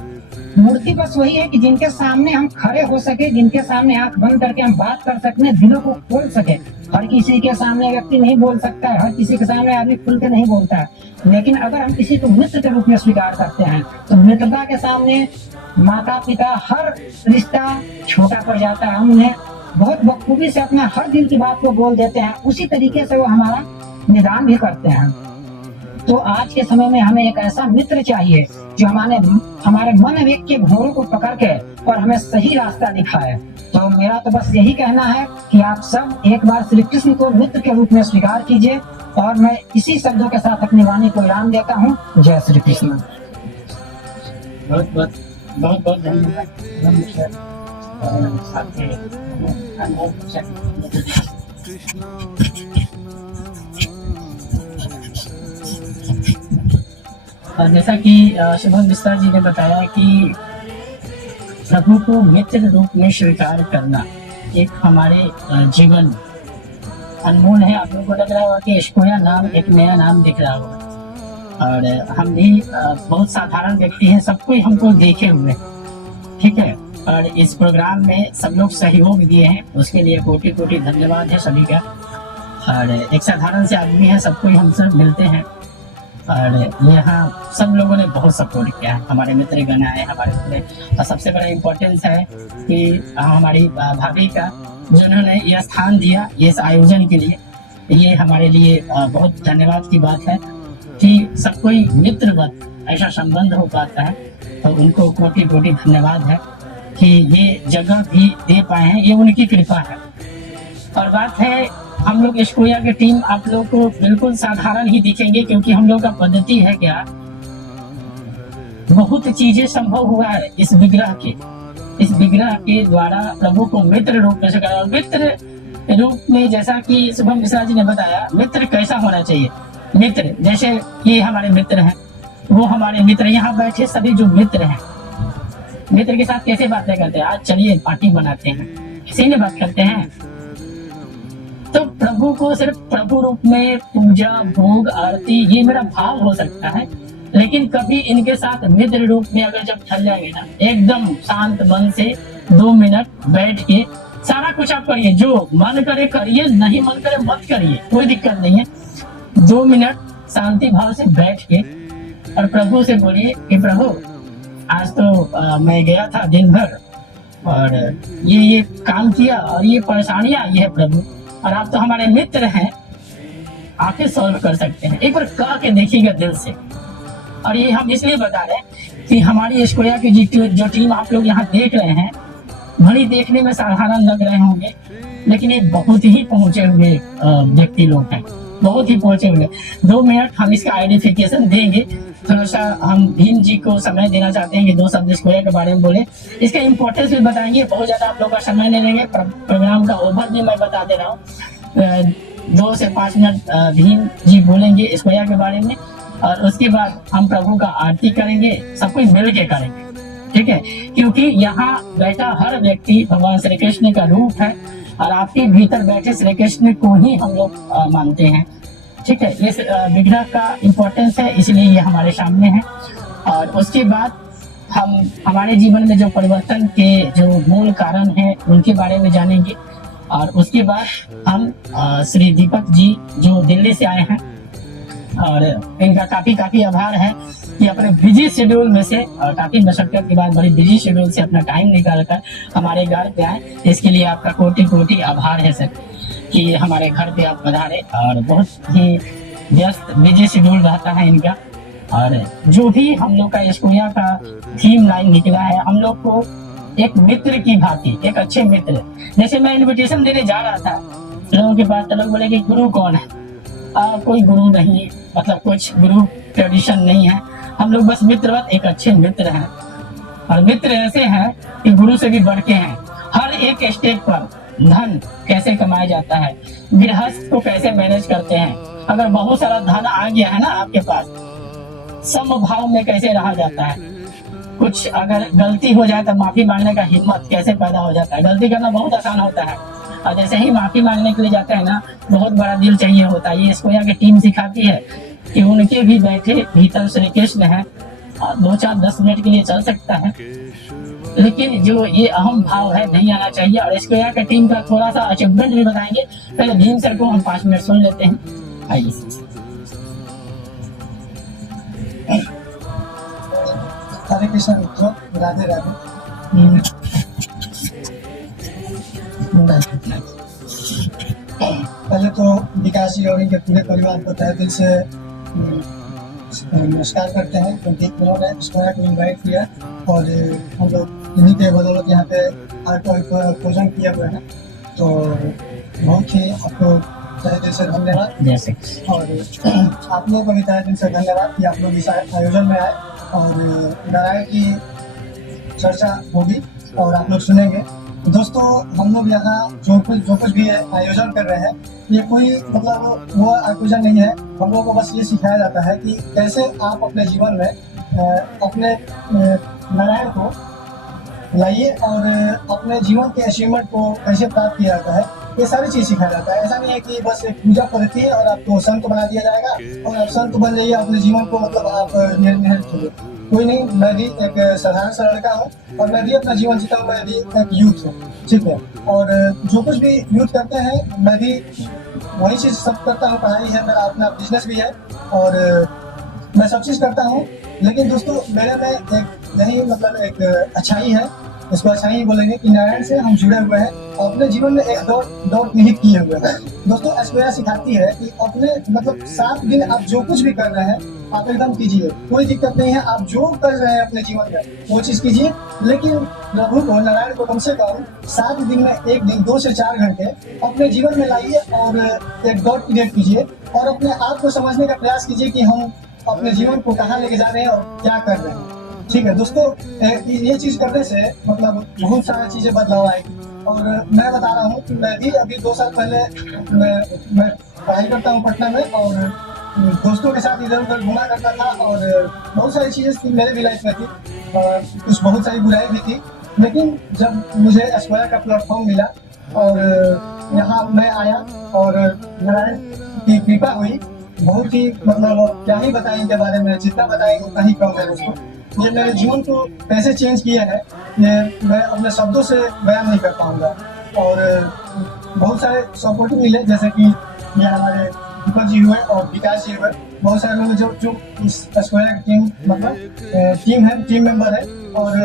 मूर्ति बस वही है कि जिनके सामने हम खड़े हो सके, जिनके सामने आंख बंद करके हम बात कर सकते हैं, दिलों को खोल सके। हर किसी के सामने व्यक्ति नहीं बोल सकता है, हर किसी के सामने आदमी खुल के नहीं बोलता है। लेकिन अगर हम किसी को मित्र के रूप में स्वीकार करते हैं तो मित्रता के सामने माता पिता हर रिश्ता छोटा पड़ जाता है। हम उन्हें बहुत बखूबी से अपने हर दिल की बात को बोल देते हैं, उसी तरीके से वो हमारा निदान भी करते हैं। तो आज के समय में हमें एक ऐसा मित्र चाहिए जो हमारे मन वेग के घोड़ों को पकड़ के और हमें सही रास्ता दिखाए। तो मेरा तो बस यही कहना है कि आप सब एक बार श्री कृष्ण को मित्र के रूप में स्वीकार कीजिए। और मैं इसी शब्दों के साथ अपनी वाणी को विराम देता हूँ। जय श्री कृष्ण। बहुत बहुत धन्यवाद। आपके और जैसा कि शुभम मिश्रा जी ने बताया कि प्रभु को मित्र रूप में स्वीकार करना एक हमारे जीवन अनमोल है। आप लोगों को लग रहा होगा कि एस्कोया नाम एक नया नाम दिख रहा होगा, और हम भी बहुत साधारण व्यक्ति हैं, सब कोई हमको देखे हुए, ठीक है। और इस प्रोग्राम में सब लोग सहयोग दिए हैं, उसके लिए कोटि कोटि धन्यवाद है सभी का। और एक साधारण से आदमी है, सब कोई हमसे मिलते हैं, और यहाँ सब लोगों ने बहुत सपोर्ट किया है। हमारे मित्र गण आए, हमारे मित्र, और सबसे बड़ा इम्पोर्टेंस है कि हमारी भाभी का जिन्होंने यह स्थान दिया इस आयोजन के लिए, ये हमारे लिए बहुत धन्यवाद की बात है कि सब कोई मित्रवत ऐसा संबंध हो पाता है। तो उनको कोटि कोटि धन्यवाद है कि ये जगह भी दे पाए हैं, ये उनकी कृपा है। और बात है, हम लोग एस्कोया की टीम आप लोग को बिल्कुल साधारण ही दिखेंगे, क्योंकि हम लोग का पद्धति है क्या, बहुत चीजें संभव हुआ है इस विग्रह के द्वारा प्रभु को मित्र रूप में स्वीकार। और मित्र रूप में जैसा कि शुभम मिश्रा जी ने बताया, मित्र कैसा होना चाहिए। मित्र जैसे ये हमारे मित्र हैं, वो हमारे मित्र, यहाँ बैठे सभी जो मित्र हैं, मित्र के साथ कैसे बातें करते हैं। आज चलिए पार्टी बनाते हैं, इसी में बात करते हैं। तो प्रभु को सिर्फ प्रभु रूप में पूजा, भोग, आरती, ये मेरा भाव हो सकता है, लेकिन कभी इनके साथ मित्र रूप में अगर जब चल जाएंगे ना, एकदम शांत मन से 2 मिनट बैठ के सारा कुछ आप करिए, जो मन करे करिए, नहीं मन करे मत करिए, कोई दिक्कत नहीं है। 2 मिनट शांति भाव से बैठ के और प्रभु से बोलिए कि प्रभु आज तो मैं गया था दिन भर और ये काम किया और ये परेशानियां आई है प्रभु, और आप तो हमारे मित्र हैं, आके सॉल्व कर सकते हैं। एक बार कह के देखिएगा दिल से। और ये हम इसलिए बता रहे हैं कि हमारी एस्कोया की जो टीम आप लोग यहाँ देख रहे हैं, भली देखने में साधारण लग रहे होंगे, लेकिन ये बहुत ही पहुंचे हुए व्यक्ति लोग हैं, बहुत ही पहुंचे हुए। 2 मिनट हम इसका आइडेंटिफिकेशन देंगे। थोड़ा सा हम भीम जी को समय देना चाहते हैं कि 2 शब्द एस्कोया के बारे में बोले, इसका इम्पोर्टेंस भी बताएंगे। बहुत ज्यादा आप लोग का समय नहीं लेंगे, प्रोग्राम का ओवर भी मैं बता दे रहा हूँ। 2 से 5 मिनट भीम जी बोलेंगे एस्कोया के बारे में, और उसके बाद हम प्रभु का आरती करेंगे, सब कोई मिल के करेंगे, ठीक है। क्योंकि यहाँ बैठा हर व्यक्ति भगवान श्री कृष्ण का रूप है, और आपके भीतर बैठे श्री कृष्ण को ही हम लोग मानते हैं, ठीक है। इस विग्रह का इम्पोर्टेंस है, इसलिए ये हमारे सामने है। और उसके बाद हम हमारे जीवन में जो परिवर्तन के जो मूल कारण है उनके बारे में जानेंगे। और उसके बाद हम श्री दीपक जी जो दिल्ली से आए हैं, और इनका काफी आभार है कि अपने बिजी शेड्यूल में से और काफी मशक्कत के बाद बड़ी बिजी शेड्यूल से अपना टाइम निकाल कर हमारे घर पे आए। इसके लिए आपका कोटि कोटि आभार है सर कि हमारे घर पे आप पधारे। और बहुत ही व्यस्त बिजी शेड्यूल रहता है इनका। और जो भी हम लोग का एस्कोया का थीम लाइन निकला है, हम लोग को एक मित्र की भांति, एक अच्छे मित्र, जैसे मैं इन्विटेशन देने जा रहा था लोगों के पास, तो लोग बोले कि गुरु कौन है। कोई गुरु नहीं, मतलब कुछ गुरु ट्रेडिशन नहीं है, हम लोग बस मित्रवत एक अच्छे मित्र हैं। और मित्र ऐसे हैं कि गुरु से भी बढ़ के हैं। हर एक स्टेप पर धन कैसे कमाया जाता है, गृहस्थ को कैसे मैनेज करते हैं, अगर बहुत सारा धन आ गया है ना आपके पास, समभाव में कैसे रहा जाता है, कुछ अगर गलती हो जाए तो माफी मांगने का हिम्मत कैसे पैदा हो जाता है। गलती करना बहुत आसान होता है और जैसे ही माफी मांगने के लिए जाते हैं ना, बहुत बड़ा दिल चाहिए होता है। ये स्क्वायर की टीम सिखाती है कि उनके भी बैठे भीतर श्री कृष्ण है, 2-4-10 मिनट के लिए चल सकता है, लेकिन जो ये अहम भाव है नहीं आना चाहिए। और स्क्वायर की टीम का थोड़ा सा अचीवमेंट भी बताएंगे। पहले भीम सर को हम 5 मिनट सुन लेते हैं। आइए। हरे कृष्ण मित्रों, राधे राधे। पहले तो विकास जी और इनके पूरे परिवार को तहे दिल से नमस्कार करते हैं, क्योंकि उन्होंने स्क्वायर को इन्वाइट किया और हम लोग इन्हीं के बदौलत यहाँ पे आयोजन किए हुए हैं। तो बहुत ही आपको तहे दिल से धन्यवाद। जैसे और आप लोगों को भी तहे दिल से धन्यवाद कि आप लोग इस आयोजन में आए और नारायण की चर्चा होगी और आप लोग सुनेंगे। दोस्तों, हम लोग यहाँ जो कुछ भी आयोजन कर रहे हैं, ये कोई मतलब वो आयोजन नहीं है। हम लोगों को बस ये सिखाया जाता है कि कैसे आप अपने जीवन में अपने नारायण को लाइए और अपने जीवन के अचीवमेंट को कैसे प्राप्त किया जाता है, ये सारी चीज सिखाया जाता है। ऐसा नहीं है कि बस एक पूजा पद्धति है और आपको संत बना दिया जाएगा और आप संत बन जाइए, अपने जीवन को मतलब आप निर्धारित कीजिए। कोई नहीं, मैं भी एक साधारण सा लड़का हूँ और मैं भी अपना जीवन जीता हूँ। मैं भी एक यूथ हूँ, ठीक है। और जो कुछ भी यूथ करते हैं, मैं भी वही चीज सब करता हूँ। पढ़ाई है, मेरा अपना बिजनेस भी है और मैं सब चीज करता हूँ। लेकिन दोस्तों, मेरे में एक यही मतलब एक अच्छाई है, इसको अच्छाई ही बोलेंगे कि नारायण से हम जुड़े हुए हैं और अपने जीवन में एक दौड़ निहित किए हुए हैं। दोस्तों, ऐश्वर्या सिखाती है कि अपने मतलब 7 दिन आप जो कुछ भी कर रहे हैं आप एकदम कीजिए, कोई दिक्कत नहीं है। आप जो कर रहे हैं अपने जीवन में वो चीज कीजिए, लेकिन प्रभु को, नारायण को कम से कम 7 दिन में एक दिन 2 से 4 घंटे अपने जीवन में लाइए और एक दौड़ क्रिएट कीजिए और अपने आप को समझने का प्रयास कीजिए कि हम अपने जीवन को कहाँ लेके जा रहे हैं और क्या कर रहे हैं। ठीक है दोस्तों, ये चीज करने से मतलब बहुत सारी चीजें बदलाव आएगी। और मैं बता रहा हूँ कि मैं भी अभी 2 साल पहले मैं पढ़ाई करता हूँ पटना में और दोस्तों के साथ इधर उधर घूमा करता था और बहुत सारी चीजें थी मेरे भी लाइफ में थी, कुछ बहुत सारी बुराई भी थी। लेकिन जब मुझे एस्क्वायर का प्लेटफॉर्म मिला और यहाँ मैं आया और नारायण की कृपा हुई, बहुत ही मतलब क्या ही बताएं इनके बारे में, जितना बताएंगे उतना ही कम है दोस्तों। ये मेरे जीवन को कैसे चेंज किया है ये मैं अपने शब्दों से बयान नहीं कर पाऊंगा। और बहुत सारे सपोर्ट मिले, जैसे कि ये हमारे दीपक जी हुए और विकास जी हुए, बहुत सारे लोग जो इस स्क्वायर की टीम मतलब टीम है, टीम मेंबर है। और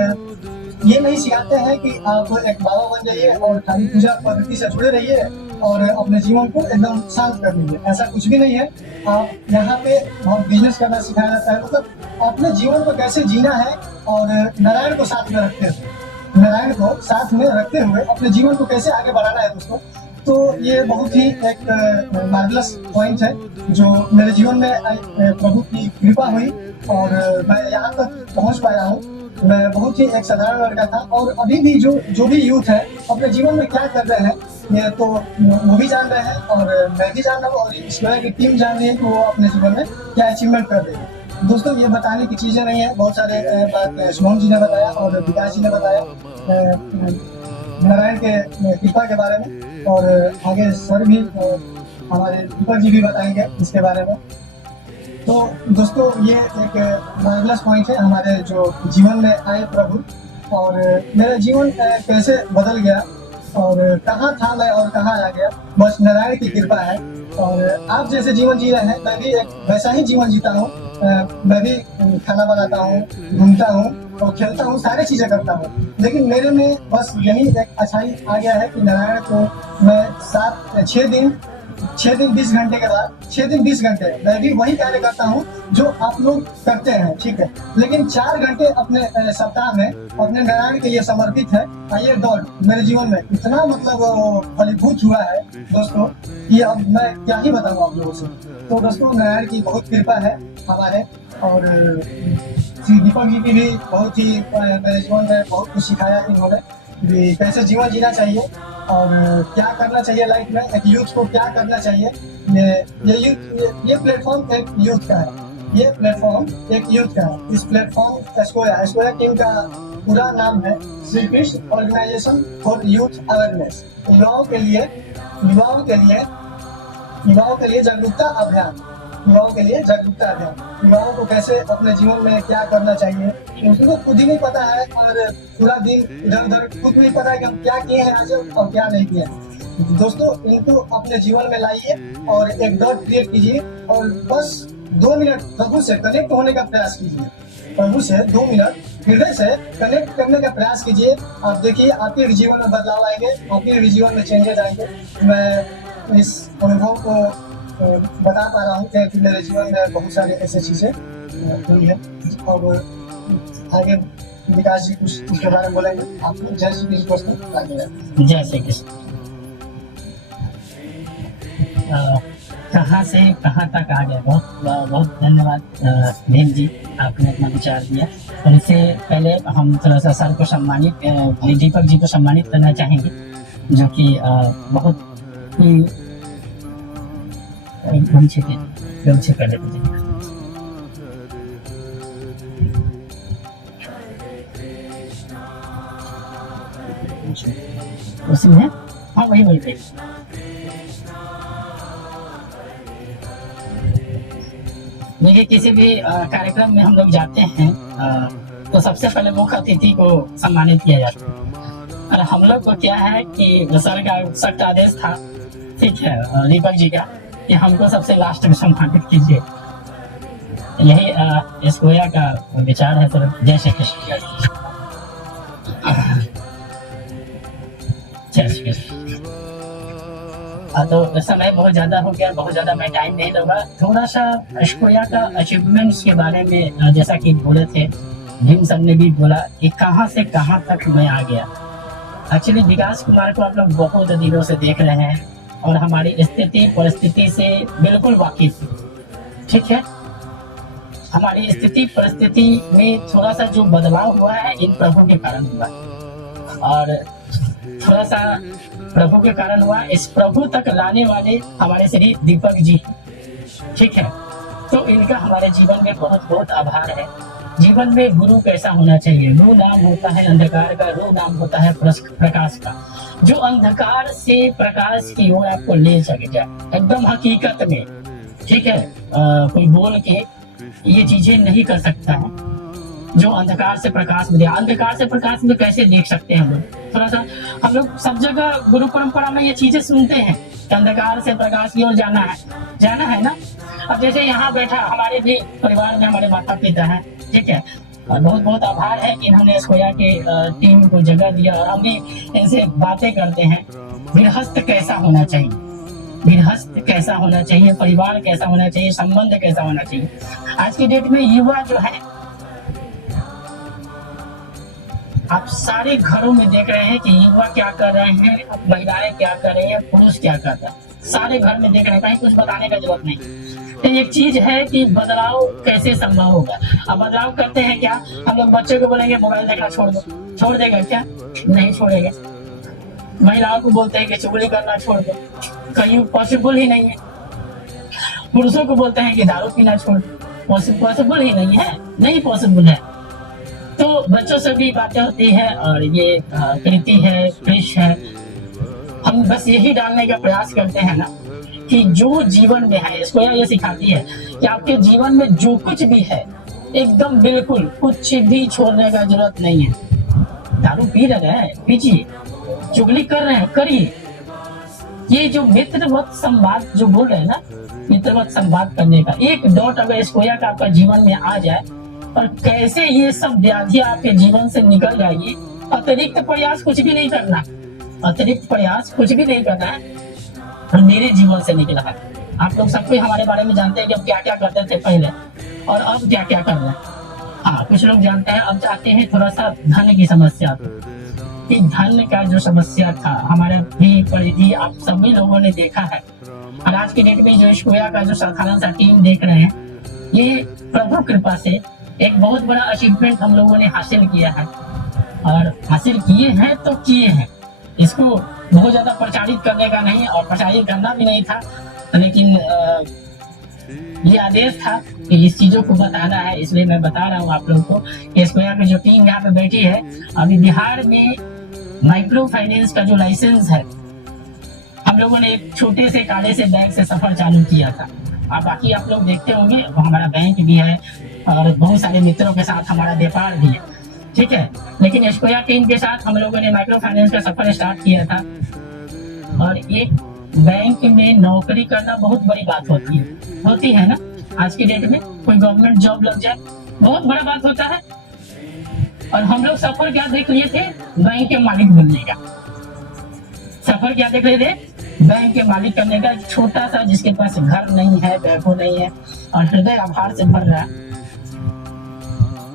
ये नहीं सिखाते हैं कि आप एक बाबा बन जाइए और खाली पूजा पद्धति से जुड़े रहिए और अपने जीवन को एकदम शांत कर लीजिए, ऐसा कुछ भी नहीं है। आप यहाँ पे बहुत बिजनेस करना सिखाया जाता है, मतलब अपने जीवन को कैसे जीना है और नारायण को साथ में रखते हुए, नारायण को साथ में रखते हुए अपने जीवन को कैसे आगे बढ़ाना है दोस्तों। तो ये बहुत ही एक मार्वलस पॉइंट है जो मेरे जीवन में प्रभु की कृपा हुई और मैं यहाँ तक पहुँच पाया हूँ। मैं बहुत ही एक साधारण लड़का था और अभी भी जो भी यूथ है अपने जीवन में क्या कर रहे हैं ये तो वो भी जान रहे हैं और मैं भी जान रहा हूँ और स्क्वायर की टीम जान रही है कि वो अपने जीवन में क्या अचीवमेंट कर रही है। दोस्तों, ये बताने की चीजें नहीं है, बहुत सारे बात शुभम जी ने बताया और विकास जी ने बताया नारायण के कृपा के बारे में और आगे सर भी हमारे दीपक जी भी बताएंगे इसके बारे में। तो दोस्तों, ये एक मार्वलस पॉइंट है हमारे जो जीवन में आए प्रभु और मेरा जीवन कैसे बदल गया और कहाँ था मैं और कहाँ आ गया, बस नारायण की कृपा है। और आप जैसे जीवन जी रहे हैं, मैं भी एक वैसा ही जीवन जीता हूँ। मैं भी खाना बनाता हूँ, घूमता हूँ और खेलता हूँ, सारी चीजें करता हूँ, लेकिन मेरे में बस यही एक अच्छाई आ गया है कि नारायण को मैं 6 दिन 20 घंटे के बाद 6 दिन 20 घंटे मैं भी वही कार्य करता हूँ जो आप लोग करते हैं, ठीक है। लेकिन 4 घंटे अपने सप्ताह में अपने नारायण के लिए समर्पित है। ये दौड़ मेरे जीवन में इतना मतलब फलीभूत हुआ है दोस्तों कि अब मैं क्या ही बताऊँ आप लोगों से। तो दोस्तों, नारायण की बहुत कृपा है हमारे और श्री दीपक जी की भी बहुत ही मेरे जीवन में बहुत कुछ सिखाया इन्होंने कि कैसे जीवन जीना चाहिए और क्या करना चाहिए लाइफ में, एक यूथ को क्या करना चाहिए। ये प्लेटफॉर्म एक यूथ का है ये प्लेटफॉर्म एक यूथ का है। इस प्लेटफॉर्म एस्कोया टीम का पूरा नाम है Shri Krishna organisation for youth awareness. युवाओं के लिए जागरूकता अभियान। युवाओं को कैसे अपने जीवन में क्या करना चाहिए उसको खुद ही नहीं पता है, और पूरा दिन इधर उधर खुद नहीं पता है कि हम क्या किए हैं आज और क्या नहीं किए। दोस्तों, इनको अपने जीवन में लाइए और एक डॉट क्रिएट कीजिए और बस 2 मिनट प्रभु से कनेक्ट होने का प्रयास कीजिए। प्रभु से 2 मिनट हृदय से कनेक्ट करने का प्रयास कीजिए। आप देखिए आपके भी जीवन में बदलाव आएंगे, आपके भी जीवन में चेंजेस आएंगे। मैं इस अनुभव को बता पा रहा हूँ कि मेरे जीवन में बहुत सारे ऐसे चीजें हुई है। और आगे विकास जी कुछ इसके बारे में बोलेंगे। आप जय श्री कृष्ण दोस्तों, आगे जय श्री कृष्ण। कहाँ से कहाँ तक आ गया, बहुत बहुत धन्यवाद भीम जी, आपने अपना विचार दिया। और इससे पहले हम थोड़ा सा सर को सम्मानित, दीपक जी को सम्मानित करना चाहेंगे, जो कि बहुत ही गमछे कर देते हैं। उसमें हाँ वही बोलते हैं। देखिए, किसी भी कार्यक्रम में हम लोग जाते हैं तो सबसे पहले मुख्य अतिथि को सम्मानित किया जाता है। और हम लोग को क्या है कि सर का सख्त आदेश था, ठीक है, दीपक जी का, कि हमको सबसे लास्ट में सम्मानित कीजिए। यही एस्कोया का विचार है। सर जय श्री कृष्ण। जय श्री कृष्ण। तो समय बहुत ज्यादा हो गया, बहुत ज्यादा मैं टाइम नहीं दूंगा। थोड़ा सा एस्कोया का अचीवमेंट्स के बारे में, जैसा कि बोले थे भीम सर ने भी बोला कि कहाँ से कहाँ तक मैं आ गया। एक्चुअली विकास कुमार को आप लोग बहुत दिनों से देख रहे हैं और हमारी स्थिति परिस्थिति से बिल्कुल वाकिफ, ठीक है। हमारी स्थिति परिस्थिति में थोड़ा सा जो बदलाव हुआ है इन प्रभु के कारण हुआ, और थोड़ा सा प्रभु के कारण हुआ। इस प्रभु तक लाने वाले हमारे श्री दीपक जी, ठीक है। तो इनका हमारे जीवन में बहुत बहुत आभार है। जीवन में गुरु कैसा होना चाहिए? रू नाम होता है अंधकार का, रू नाम होता है प्रकाश का, जो अंधकार से प्रकाश की ओर आपको ले सके जाए एकदम हकीकत में, ठीक है। कोई बोल के ये चीजें नहीं कर सकता है जो अंधकार से प्रकाश में दिया। अंधकार से प्रकाश में कैसे देख सकते हैं हम लोग? थोड़ा सा हम लोग सब जगह गुरु परंपरा में ये चीजें सुनते हैं कि अंधकार से प्रकाश की ओर जाना है ना। अब जैसे यहाँ बैठा हमारे भी परिवार में हमारे माता पिता हैं, ठीक है। बहुत बहुत आभार है कि इन्होंने एस्कोया के टीम को जगह दिया और हम भी इनसे बातें करते हैं। गृहस्थ कैसा होना चाहिए, गृहस्थ कैसा होना चाहिए, परिवार कैसा होना चाहिए, संबंध कैसा होना चाहिए। आज की डेट में युवा जो है, आप सारे घरों में देख रहे हैं कि युवा क्या कर रहे हैं, महिलाएं क्या कर रही हैं, पुरुष क्या कर रहे हैं, सारे घर में देख रहे हैं। कहीं कुछ बताने का जरूरत नहीं। तो एक चीज है कि बदलाव कैसे संभव होगा। अब बदलाव करते हैं क्या? हम लोग बच्चे को बोलेंगे मोबाइल देखना छोड़ दो, छोड़ देगा क्या? नहीं छोड़ेगा। महिलाओं को बोलते हैं कि चुगली करना छोड़ दो, कहीं पॉसिबल ही नहीं है। पुरुषों को बोलते हैं कि दारू पीना छोड़ दो, पॉसिबल ही नहीं है, नहीं पॉसिबल है। तो बच्चों से भी बातें होती है और ये कृति है, कृष है। हम बस यही डालने का प्रयास करते हैं ना कि जो जीवन में है, इसको ये सिखाती है कि आपके जीवन में जो कुछ भी है एकदम बिल्कुल कुछ भी छोड़ने का जरूरत नहीं है। दारू पी रहे हैं, पीजिए, चुगली कर रहे हैं, करिए। ये जो मित्रवत संवाद जो बोल रहे हैं ना, मित्रवत संवाद करने का एक डॉट अगर एस्कोया का आपका जीवन में आ जाए और कैसे ये सब व्याधियां आपके जीवन से निकल जाएगी। अतिरिक्त प्रयास कुछ भी नहीं करना, अतिरिक्त प्रयास कुछ भी नहीं करना है। और मेरे जीवन से निकला है। आप लोग सब कोई हमारे बारे में जानते हैं कि हम क्या क्या करते थे पहले और अब क्या क्या कर रहे हैं। हाँ, कुछ लोग जानते हैं। अब चाहते हैं थोड़ा सा धन की समस्या, कि धन का जो समस्या था हमारे भी परिधि आप सभी लोगों ने देखा है। और आज की डेट में जो एस्कोया का जो साधारण सा टीम देख रहे हैं, ये प्रभु कृपा से एक बहुत बड़ा अचीवमेंट हम लोगों ने हासिल किया है। और हासिल किए हैं तो किए हैं, इसको बहुत ज्यादा प्रचारित करने का नहीं और प्रचारित करना भी नहीं था, लेकिन ये आदेश था कि इस चीजों को बताना है, इसलिए मैं बता रहा हूँ आप लोगों को कि स्क्वायर की जो टीम यहाँ पे बैठी है, अभी बिहार में माइक्रो फाइनेंस का जो लाइसेंस है, हम लोगों ने एक छोटे से काले से बैंक से सफर चालू किया था। अब बाकी आप लोग देखते होंगे वो हमारा बैंक भी है और बहुत सारे मित्रों के साथ हमारा व्यापार भी है, ठीक है। लेकिन स्क्वायर टीम के साथ हम लोगों ने माइक्रो फाइनेंस का सफर स्टार्ट किया था। और एक बैंक में नौकरी करना बहुत बड़ी बात होती है ना। आज की डेट में कोई गवर्नमेंट जॉब लग जाए बहुत बड़ा बात होता है। और हम लोग सफर क्या देख लिए थे, बैंक के मालिक बनने का सफर क्या देख रहे थे, बैंक के मालिक करने का। छोटा सा जिसके पास घर नहीं है, वैभव नहीं है और हृदय आभार से भर रहा है,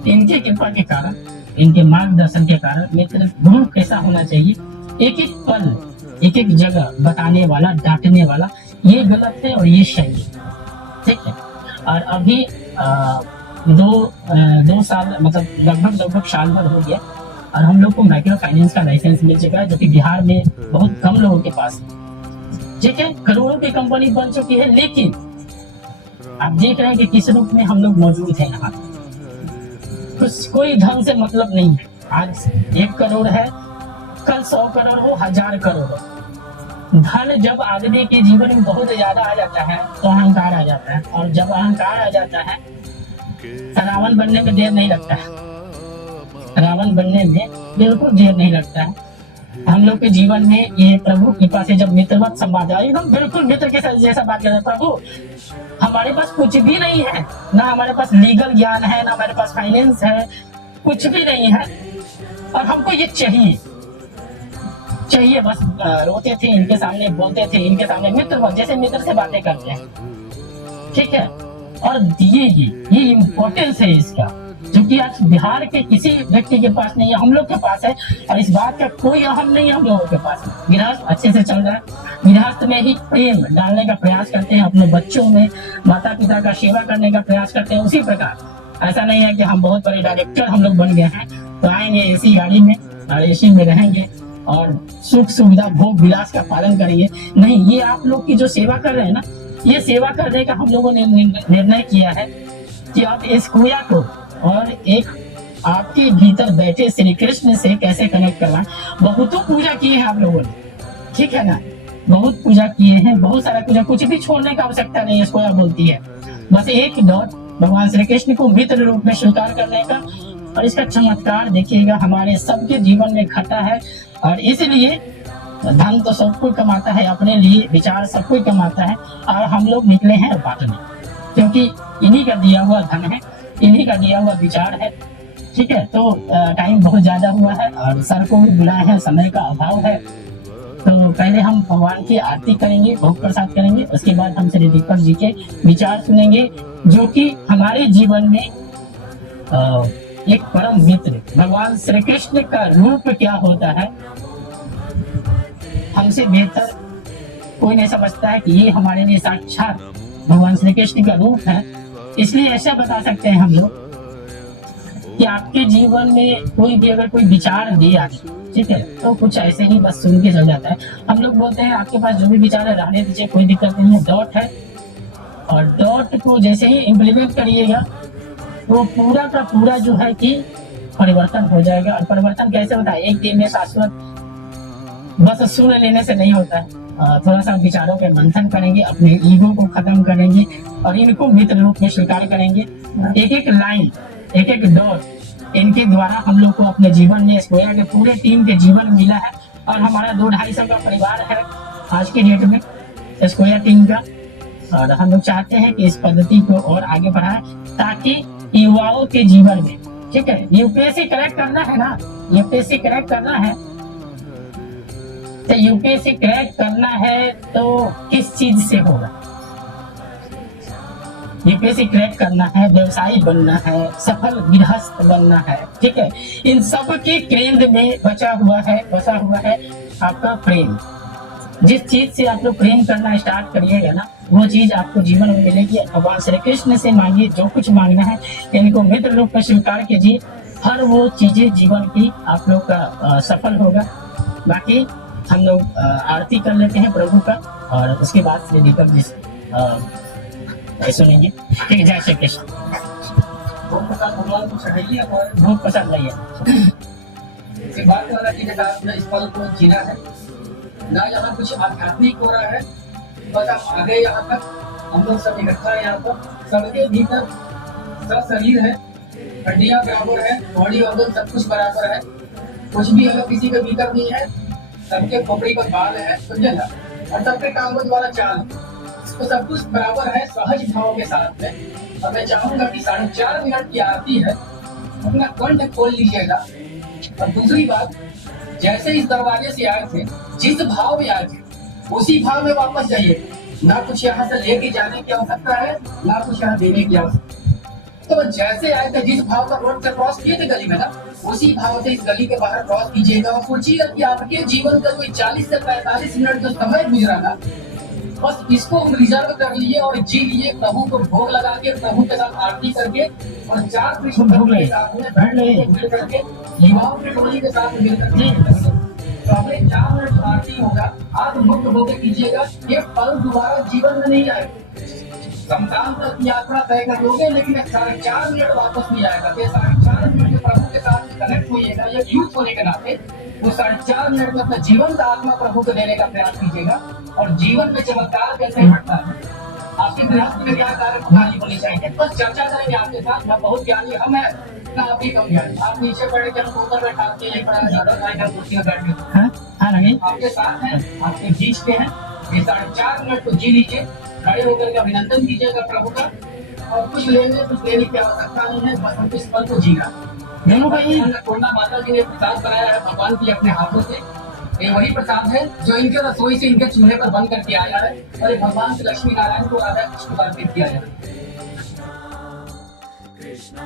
इनके कृपा के कारण, इनके मार्गदर्शन के कारण मित्र गुरु कैसा होना चाहिए, एक एक पल एक एक जगह बताने वाला, डांटने वाला, ये गलत है और ये सही है, ठीक है। और अभी दो साल मतलब लगभग साल भर हो गया और हम लोग को माइक्रो फाइनेंस का लाइसेंस मिल चुका है, जो कि बिहार में बहुत कम लोगों के पास है, ठीक है। करोड़ों की कंपनी बन चुकी है, लेकिन आप देख रहे हैं कि किस रूप में हम लोग मौजूद हैं यहाँ। कुछ कोई ढंग से मतलब नहीं है। आज 1 करोड़ है, कल 100 करोड़ हो, 1000 करोड़ हो। धन जब आदमी के जीवन में बहुत ज्यादा आ जाता है तो अहंकार आ जाता है, और जब अहंकार आ जाता है रावण बनने में देर नहीं लगता है। रावण बनने में बिल्कुल देर नहीं लगता है। हम लोग के जीवन में ये प्रभु कृपा से जब मित्रवत संवाद आए, हम बिल्कुल मित्र के साथ जैसा बात कर रहे हैं। प्रभु हमारे पास कुछ भी नहीं है, ना हमारे पास लीगल ज्ञान है, ना हमारे पास फाइनेंस है, कुछ भी नहीं है, और हमको ये चाहिए बस। रोते थे इनके सामने, बोलते थे इनके सामने, मित्र जैसे मित्र से बातें करते हैं, ठीक है। और ये इम्पोर्टेंस है इसका, जो कि आज बिहार के किसी व्यक्ति के पास नहीं है, हम लोग के पास है। और इस बात का कोई अहम नहीं है हम लोगों के पास। गृहस्थ अच्छे से चल रहा है, गृहस्थ में ही प्रेम डालने का प्रयास करते हैं, अपने बच्चों में माता पिता का सेवा करने का प्रयास करते हैं। उसी प्रकार ऐसा नहीं है कि हम बहुत बड़े डायरेक्टर हम लोग बन गए हैं तो आएंगे एसी गाड़ी में और एसी में रहेंगे और सुख सुविधा भोग विलास का पालन करेंगे। नहीं, ये आप लोग की जो सेवा कर रहे हैं ना, ये सेवा करने का हम लोगों ने निर्णय किया है कि आप इस कुया को और एक आपके भीतर बैठे श्री कृष्ण से कैसे कनेक्ट करवाएं। बहुत पूजा किए हैं आप लोगों ने, ठीक है ना, बहुत पूजा किए हैं, बहुत सारा पूजा, कुछ भी छोड़ने का आवश्यकता नहीं है। इसको यह बोलती है बस एक डॉट भगवान श्री कृष्ण को मित्र रूप में स्वीकार करने का। और इसका चमत्कार देखिएगा हमारे सबके जीवन में घटा है। और इसलिए धन तो सब कोई कमाता है अपने लिए, विचार सब कोई कमाता है, और हम लोग निकले हैं बांटने, क्योंकि इन्हीं का दिया हुआ धन है, इन्हीं का दिया हुआ विचार है, ठीक है। तो टाइम बहुत ज्यादा हुआ है और सर को भी बुलाया है, समय का अभाव है। तो पहले हम भगवान की आरती करेंगे, भोग प्रसाद करेंगे, उसके बाद हम श्री दीपक जी के विचार सुनेंगे, जो कि हमारे जीवन में एक परम मित्र भगवान श्री कृष्ण का रूप क्या होता है, हमसे बेहतर कोई नहीं समझता है कि ये हमारे लिए साक्षात भगवान श्री कृष्ण का रूप है। इसलिए ऐसा बता सकते हैं हम लोग कि आपके जीवन में कोई भी अगर कोई विचार दे आगे, ठीक है, तो कुछ ऐसे ही बस सुन के चल जाता है। हम लोग बोलते हैं आपके पास जो भी विचार है रहने दीजिए, कोई दिक्कत नहीं है, डॉट है। और डॉट को जैसे ही इम्प्लीमेंट करिएगा वो पूरा का पूरा जो है कि परिवर्तन हो जाएगा। और परिवर्तन कैसे होता है, एक दिन में शाश्वत बस सुन लेने से नहीं होता है। थोड़ा सा विचारों पे मंथन करेंगे, अपने ईगो को खत्म करेंगे और इनको मित्र रूप में स्वीकार करेंगे। एक एक लाइन, एक एक डॉट, इनके द्वारा हम लोग को अपने जीवन में स्क्वायर के पूरे टीम के जीवन मिला है। और हमारा 200-250 का परिवार है आज के डेट में स्क्वायर टीम का। और हम लोग चाहते हैं कि इस पद्धति को और आगे बढ़ाएं, ताकि युवाओं के जीवन में, ठीक है, यूपीएससी क्रैक करना है ना, यूपीएससी क्रैक करना है तो यूपीएससी क्रैक करना है तो किस चीज से होगा। यूपीएससी क्रैक करना है, व्यवसायी बनना है, सफल गृहस्थ बनना है, ठीक है। इन सब के केंद्र में बसा हुआ है आपका प्रेम। जिस चीज से आप लोग प्रेम करना स्टार्ट करिएगा ना, वो चीज आपको जीवन में मिलेगी। भगवान श्री कृष्ण से मांगिए जो कुछ मांगना है, इनको मित्र रूप में स्वीकार कीजिए, हर वो चीजें जीवन की आप लोग का सफल होगा। बाकी हम लोग आरती कर लेते हैं प्रभु का, और उसके बाद श्री दीपक जी सुनेंगे। ठीक है, जय श्री कृष्ण। भोग प्रसाद भगवान को चढ़ाइए और भोग प्रसाद लाइए। बात वाला जी के साथ में इस पल को जीना है, ना यहाँ कुछ आध्यात्मिक हो रहा है, बस आप आ गए यहाँ तक, हम लोग सब इकट्ठा है यहाँ पर, सबके भीतर सब शरीर है, हड्डियां बराबर है, बॉडी ऑर्गन सब कुछ बराबर है, कुछ भी अलग किसी के भीतर नहीं है, सबके खोपड़ी पर बाल है, समझे ना, और सबके कागज वाला चाल है, तो सब कुछ बराबर है सहज भाव के साथ में। और मैं चाहूंगा कि 4.5 मिनट की आरती है, अपना कंठ खोल लीजिएगा। और दूसरी बात, जैसे इस दरवाजे से आए थे, जिस भाव में आए थे, उसी भाव में वापस जाइए। ना कुछ यहाँ से लेके जाने की आवश्यकता है, ना कुछ यहाँ देने की आवश्यकता। तो जैसे आए थे, जिस भाव का रोड से क्रॉस किए थे गली में ना, उसी भाव से इस गली के बाहर क्रॉस कीजिएगा और सोचिएगा कि आपके जीवन का कोई 40 से 45 मिनट जो समय गुजरा ना, बस इसको रिजर्व कर लिए और जी लिए, प्रभु को भोग लगा के, प्रभु के साथ आरती करके, और 4 कृष्ण भोग के साथ में मिल करके, युवाओं के टोली के साथ मिल करके पहले 4 मिनट आरती होगा, आप मुक्त होकर कीजिएगा। ये पल दोबारा जीवन में नहीं आएगा। शमशान तक यात्रा तय कर लोगे, लेकिन 4.5 मिनट वापस नहीं आएगा। तो 4.5 मिनट में प्रभु के साथ कनेक्ट होइएगा, ये यूथ होने के नाते वो 4.5 मिनट में अपना जीवन का आत्मा प्रभु को देने का प्रयास कीजिएगा। और जीवन में चमत्कार कैसे घटता है, आपके गृहस्थ में क्या कार्य प्रणाली होनी चाहिए, बस चर्चा करेंगे आपके साथ। मैं बहुत ज्ञानी हम है ना, आप ही कम ज्ञानी। आप नीचे बैठे के हम ऊपर बैठा के यही बड़ा ज्यादा कुर्सी में बैठे आपके साथ हैं, आपके बीच के हैं। ये 4.5 मिनट को जी लीजिए, खड़े होकर के अभिनंदन कीजिएगा प्रभु का। और कुछ लेने की आवश्यकता नहीं है, बस हम इस पल को जीना। दोनों भाई अन्नपूर्णा माता जी ने प्रसाद बनाया है भगवान की अपने हाथों से। ये वही प्रसाद है जो इनके रसोई से इनके चूल्हे पर बंद करके आया है, और ये भगवान श्री लक्ष्मी नारायण को राधा कृष्ण को अर्पित किया जाए। Sa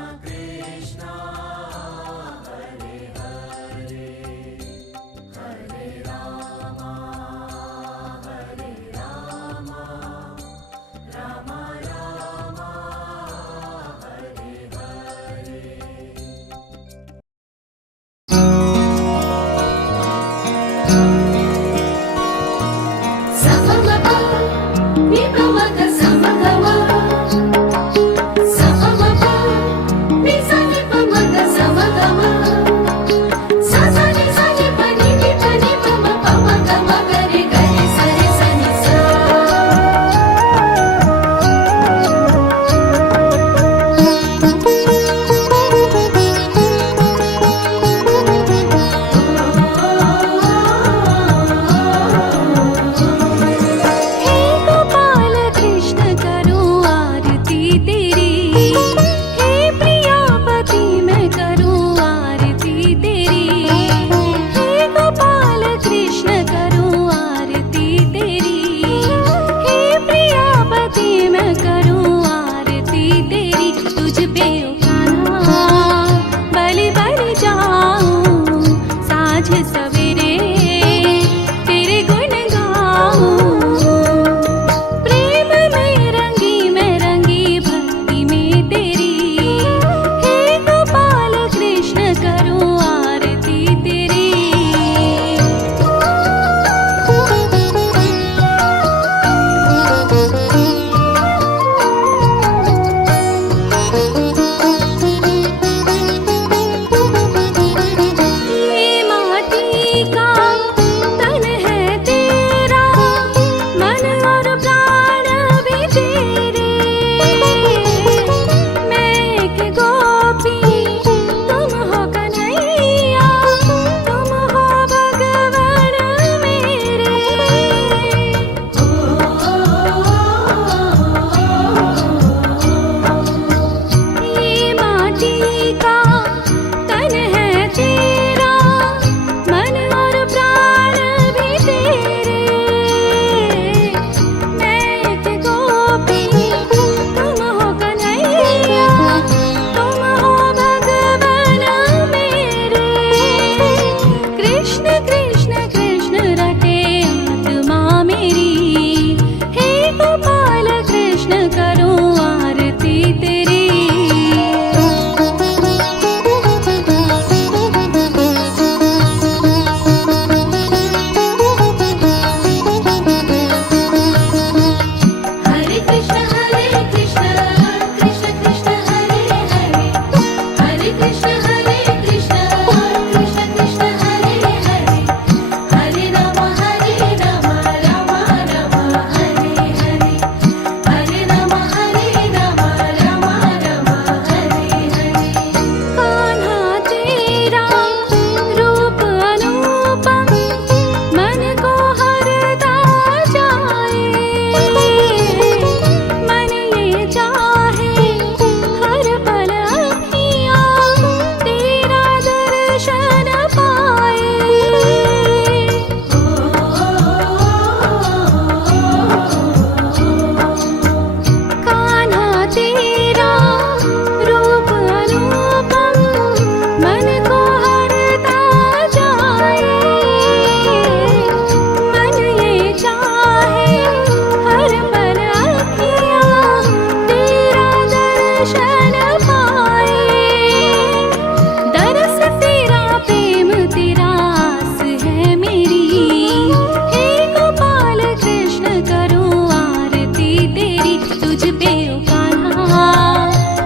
पे ओ कान्हा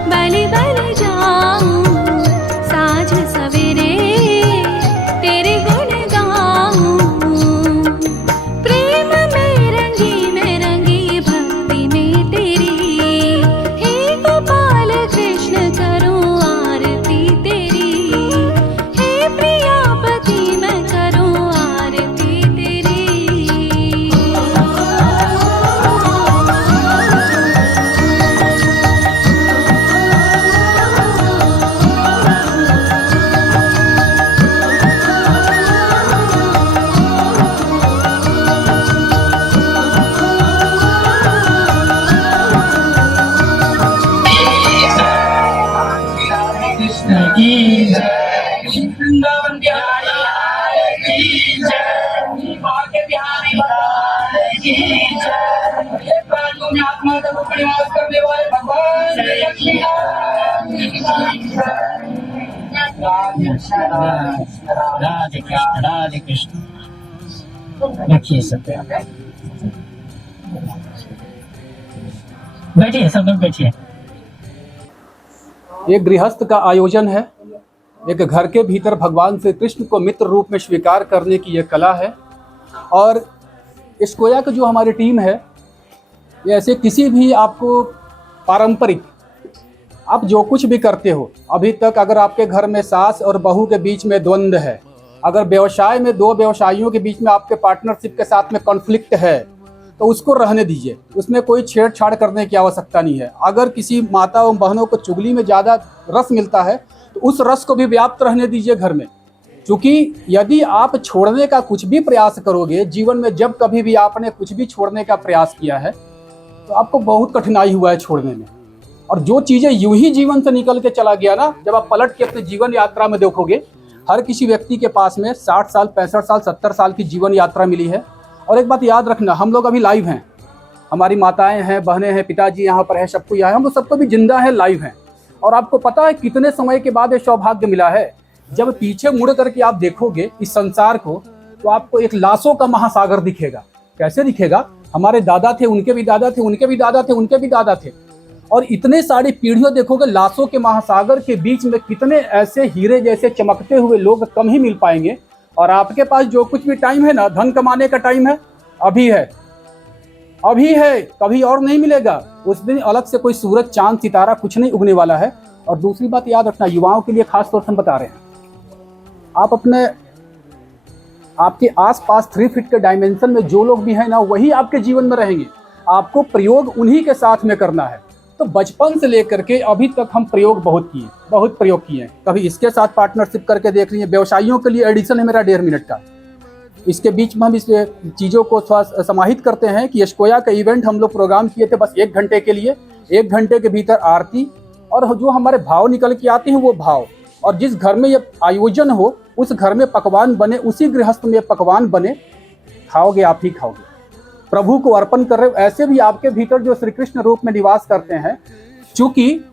बलि बलि जाऊं साँझ सवेरे तेरे गुण गाऊं प्रेम में रंगी भक्ति में तेरी हे गोपाल कृष्ण करूं आरती तेरी हे प्रियापति मैं करूं आरती तेरी। कृष्ण की जय, वृंदावन बिहारी लाल की जय, भाग्य बिहारी लाल की जय, ये प्राणों में आत्मा का रूप निवास करने वाले भगवान श्री लक्ष्मी नारायण की जय। राधे कृष्ण राधे कृष्ण राधे कृष्ण। रखिए सब पे। बैठिए सब लोग बैठिए। ये गृहस्थ का आयोजन है। एक घर के भीतर भगवान श्री कृष्ण को मित्र रूप में स्वीकार करने की ये कला है। और स्कोया की जो हमारी टीम है, ये ऐसे किसी भी आपको पारंपरिक आप जो कुछ भी करते हो अभी तक, अगर आपके घर में सास और बहू के बीच में द्वंद्व है, अगर व्यवसाय में दो व्यवसायियों के बीच में आपके पार्टनरशिप के साथ में कॉन्फ्लिक्ट है, तो उसको रहने दीजिए, उसमें कोई छेड़छाड़ करने की आवश्यकता नहीं है। अगर किसी माता एवं बहनों को चुगली में ज़्यादा रस मिलता है तो उस रस को भी व्याप्त रहने दीजिए घर में, क्योंकि यदि आप छोड़ने का कुछ भी प्रयास करोगे जीवन में, जब कभी भी आपने कुछ भी छोड़ने का प्रयास किया है तो आपको बहुत कठिनाई हुआ है छोड़ने में। और जो चीज़ें यूं ही जीवन से निकल के चला गया ना, जब आप पलट के अपने जीवन यात्रा में देखोगे, हर किसी व्यक्ति के पास में 60 साल 65 साल 70 साल की जीवन यात्रा मिली है। और एक बात याद रखना, हम लोग अभी लाइव हैं, हमारी माताएं हैं, बहनें हैं, पिताजी यहाँ पर है, सबको यहाँ है, हम लोग सबको भी जिंदा है, लाइव हैं। और आपको पता है कितने समय के बाद ये सौभाग्य मिला है। जब पीछे मुड़ करके आप देखोगे इस संसार को, तो आपको एक लाशों का महासागर दिखेगा। कैसे दिखेगा? हमारे दादा थे, उनके भी दादा थे, उनके भी दादा थे, उनके भी दादा थे, और इतने सारी पीढ़ियों देखोगे, लाशों के महासागर के बीच में कितने ऐसे हीरे जैसे चमकते हुए लोग कम ही मिल पाएंगे। और आपके पास जो कुछ भी टाइम है ना, धन कमाने का टाइम है, अभी है, अभी है, कभी और नहीं मिलेगा। उस दिन अलग से कोई सूरज चांद सितारा कुछ नहीं उगने वाला है। और दूसरी बात याद रखना, युवाओं के लिए खास तौर से हम बता रहे हैं, आप अपने आपके आसपास 3 फीट के डायमेंशन में जो लोग भी हैं ना, वही आपके जीवन में रहेंगे। आपको प्रयोग उन्हीं के साथ में करना है। तो बचपन से लेकर के अभी तक हम प्रयोग बहुत प्रयोग किए हैं। कभी इसके साथ पार्टनरशिप करके देख लीजिए। व्यवसायियों के लिए एडिशन है मेरा 1.5 मिनट का। इसके बीच में हम इस चीज़ों को थोड़ा समाहित करते हैं कि स्कोया का इवेंट हम लोग प्रोग्राम किए थे बस 1 घंटे के लिए। 1 घंटे के भीतर आरती और जो हमारे भाव निकल के आते हैं वो भाव, और जिस घर में ये आयोजन हो उस घर में पकवान बने, उसी गृहस्थ में पकवान बने, खाओगे आप ही खाओगे, प्रभु को अर्पण कर रहे हो। ऐसे भी आपके भीतर जो श्री कृष्ण रूप में निवास करते हैं, क्योंकि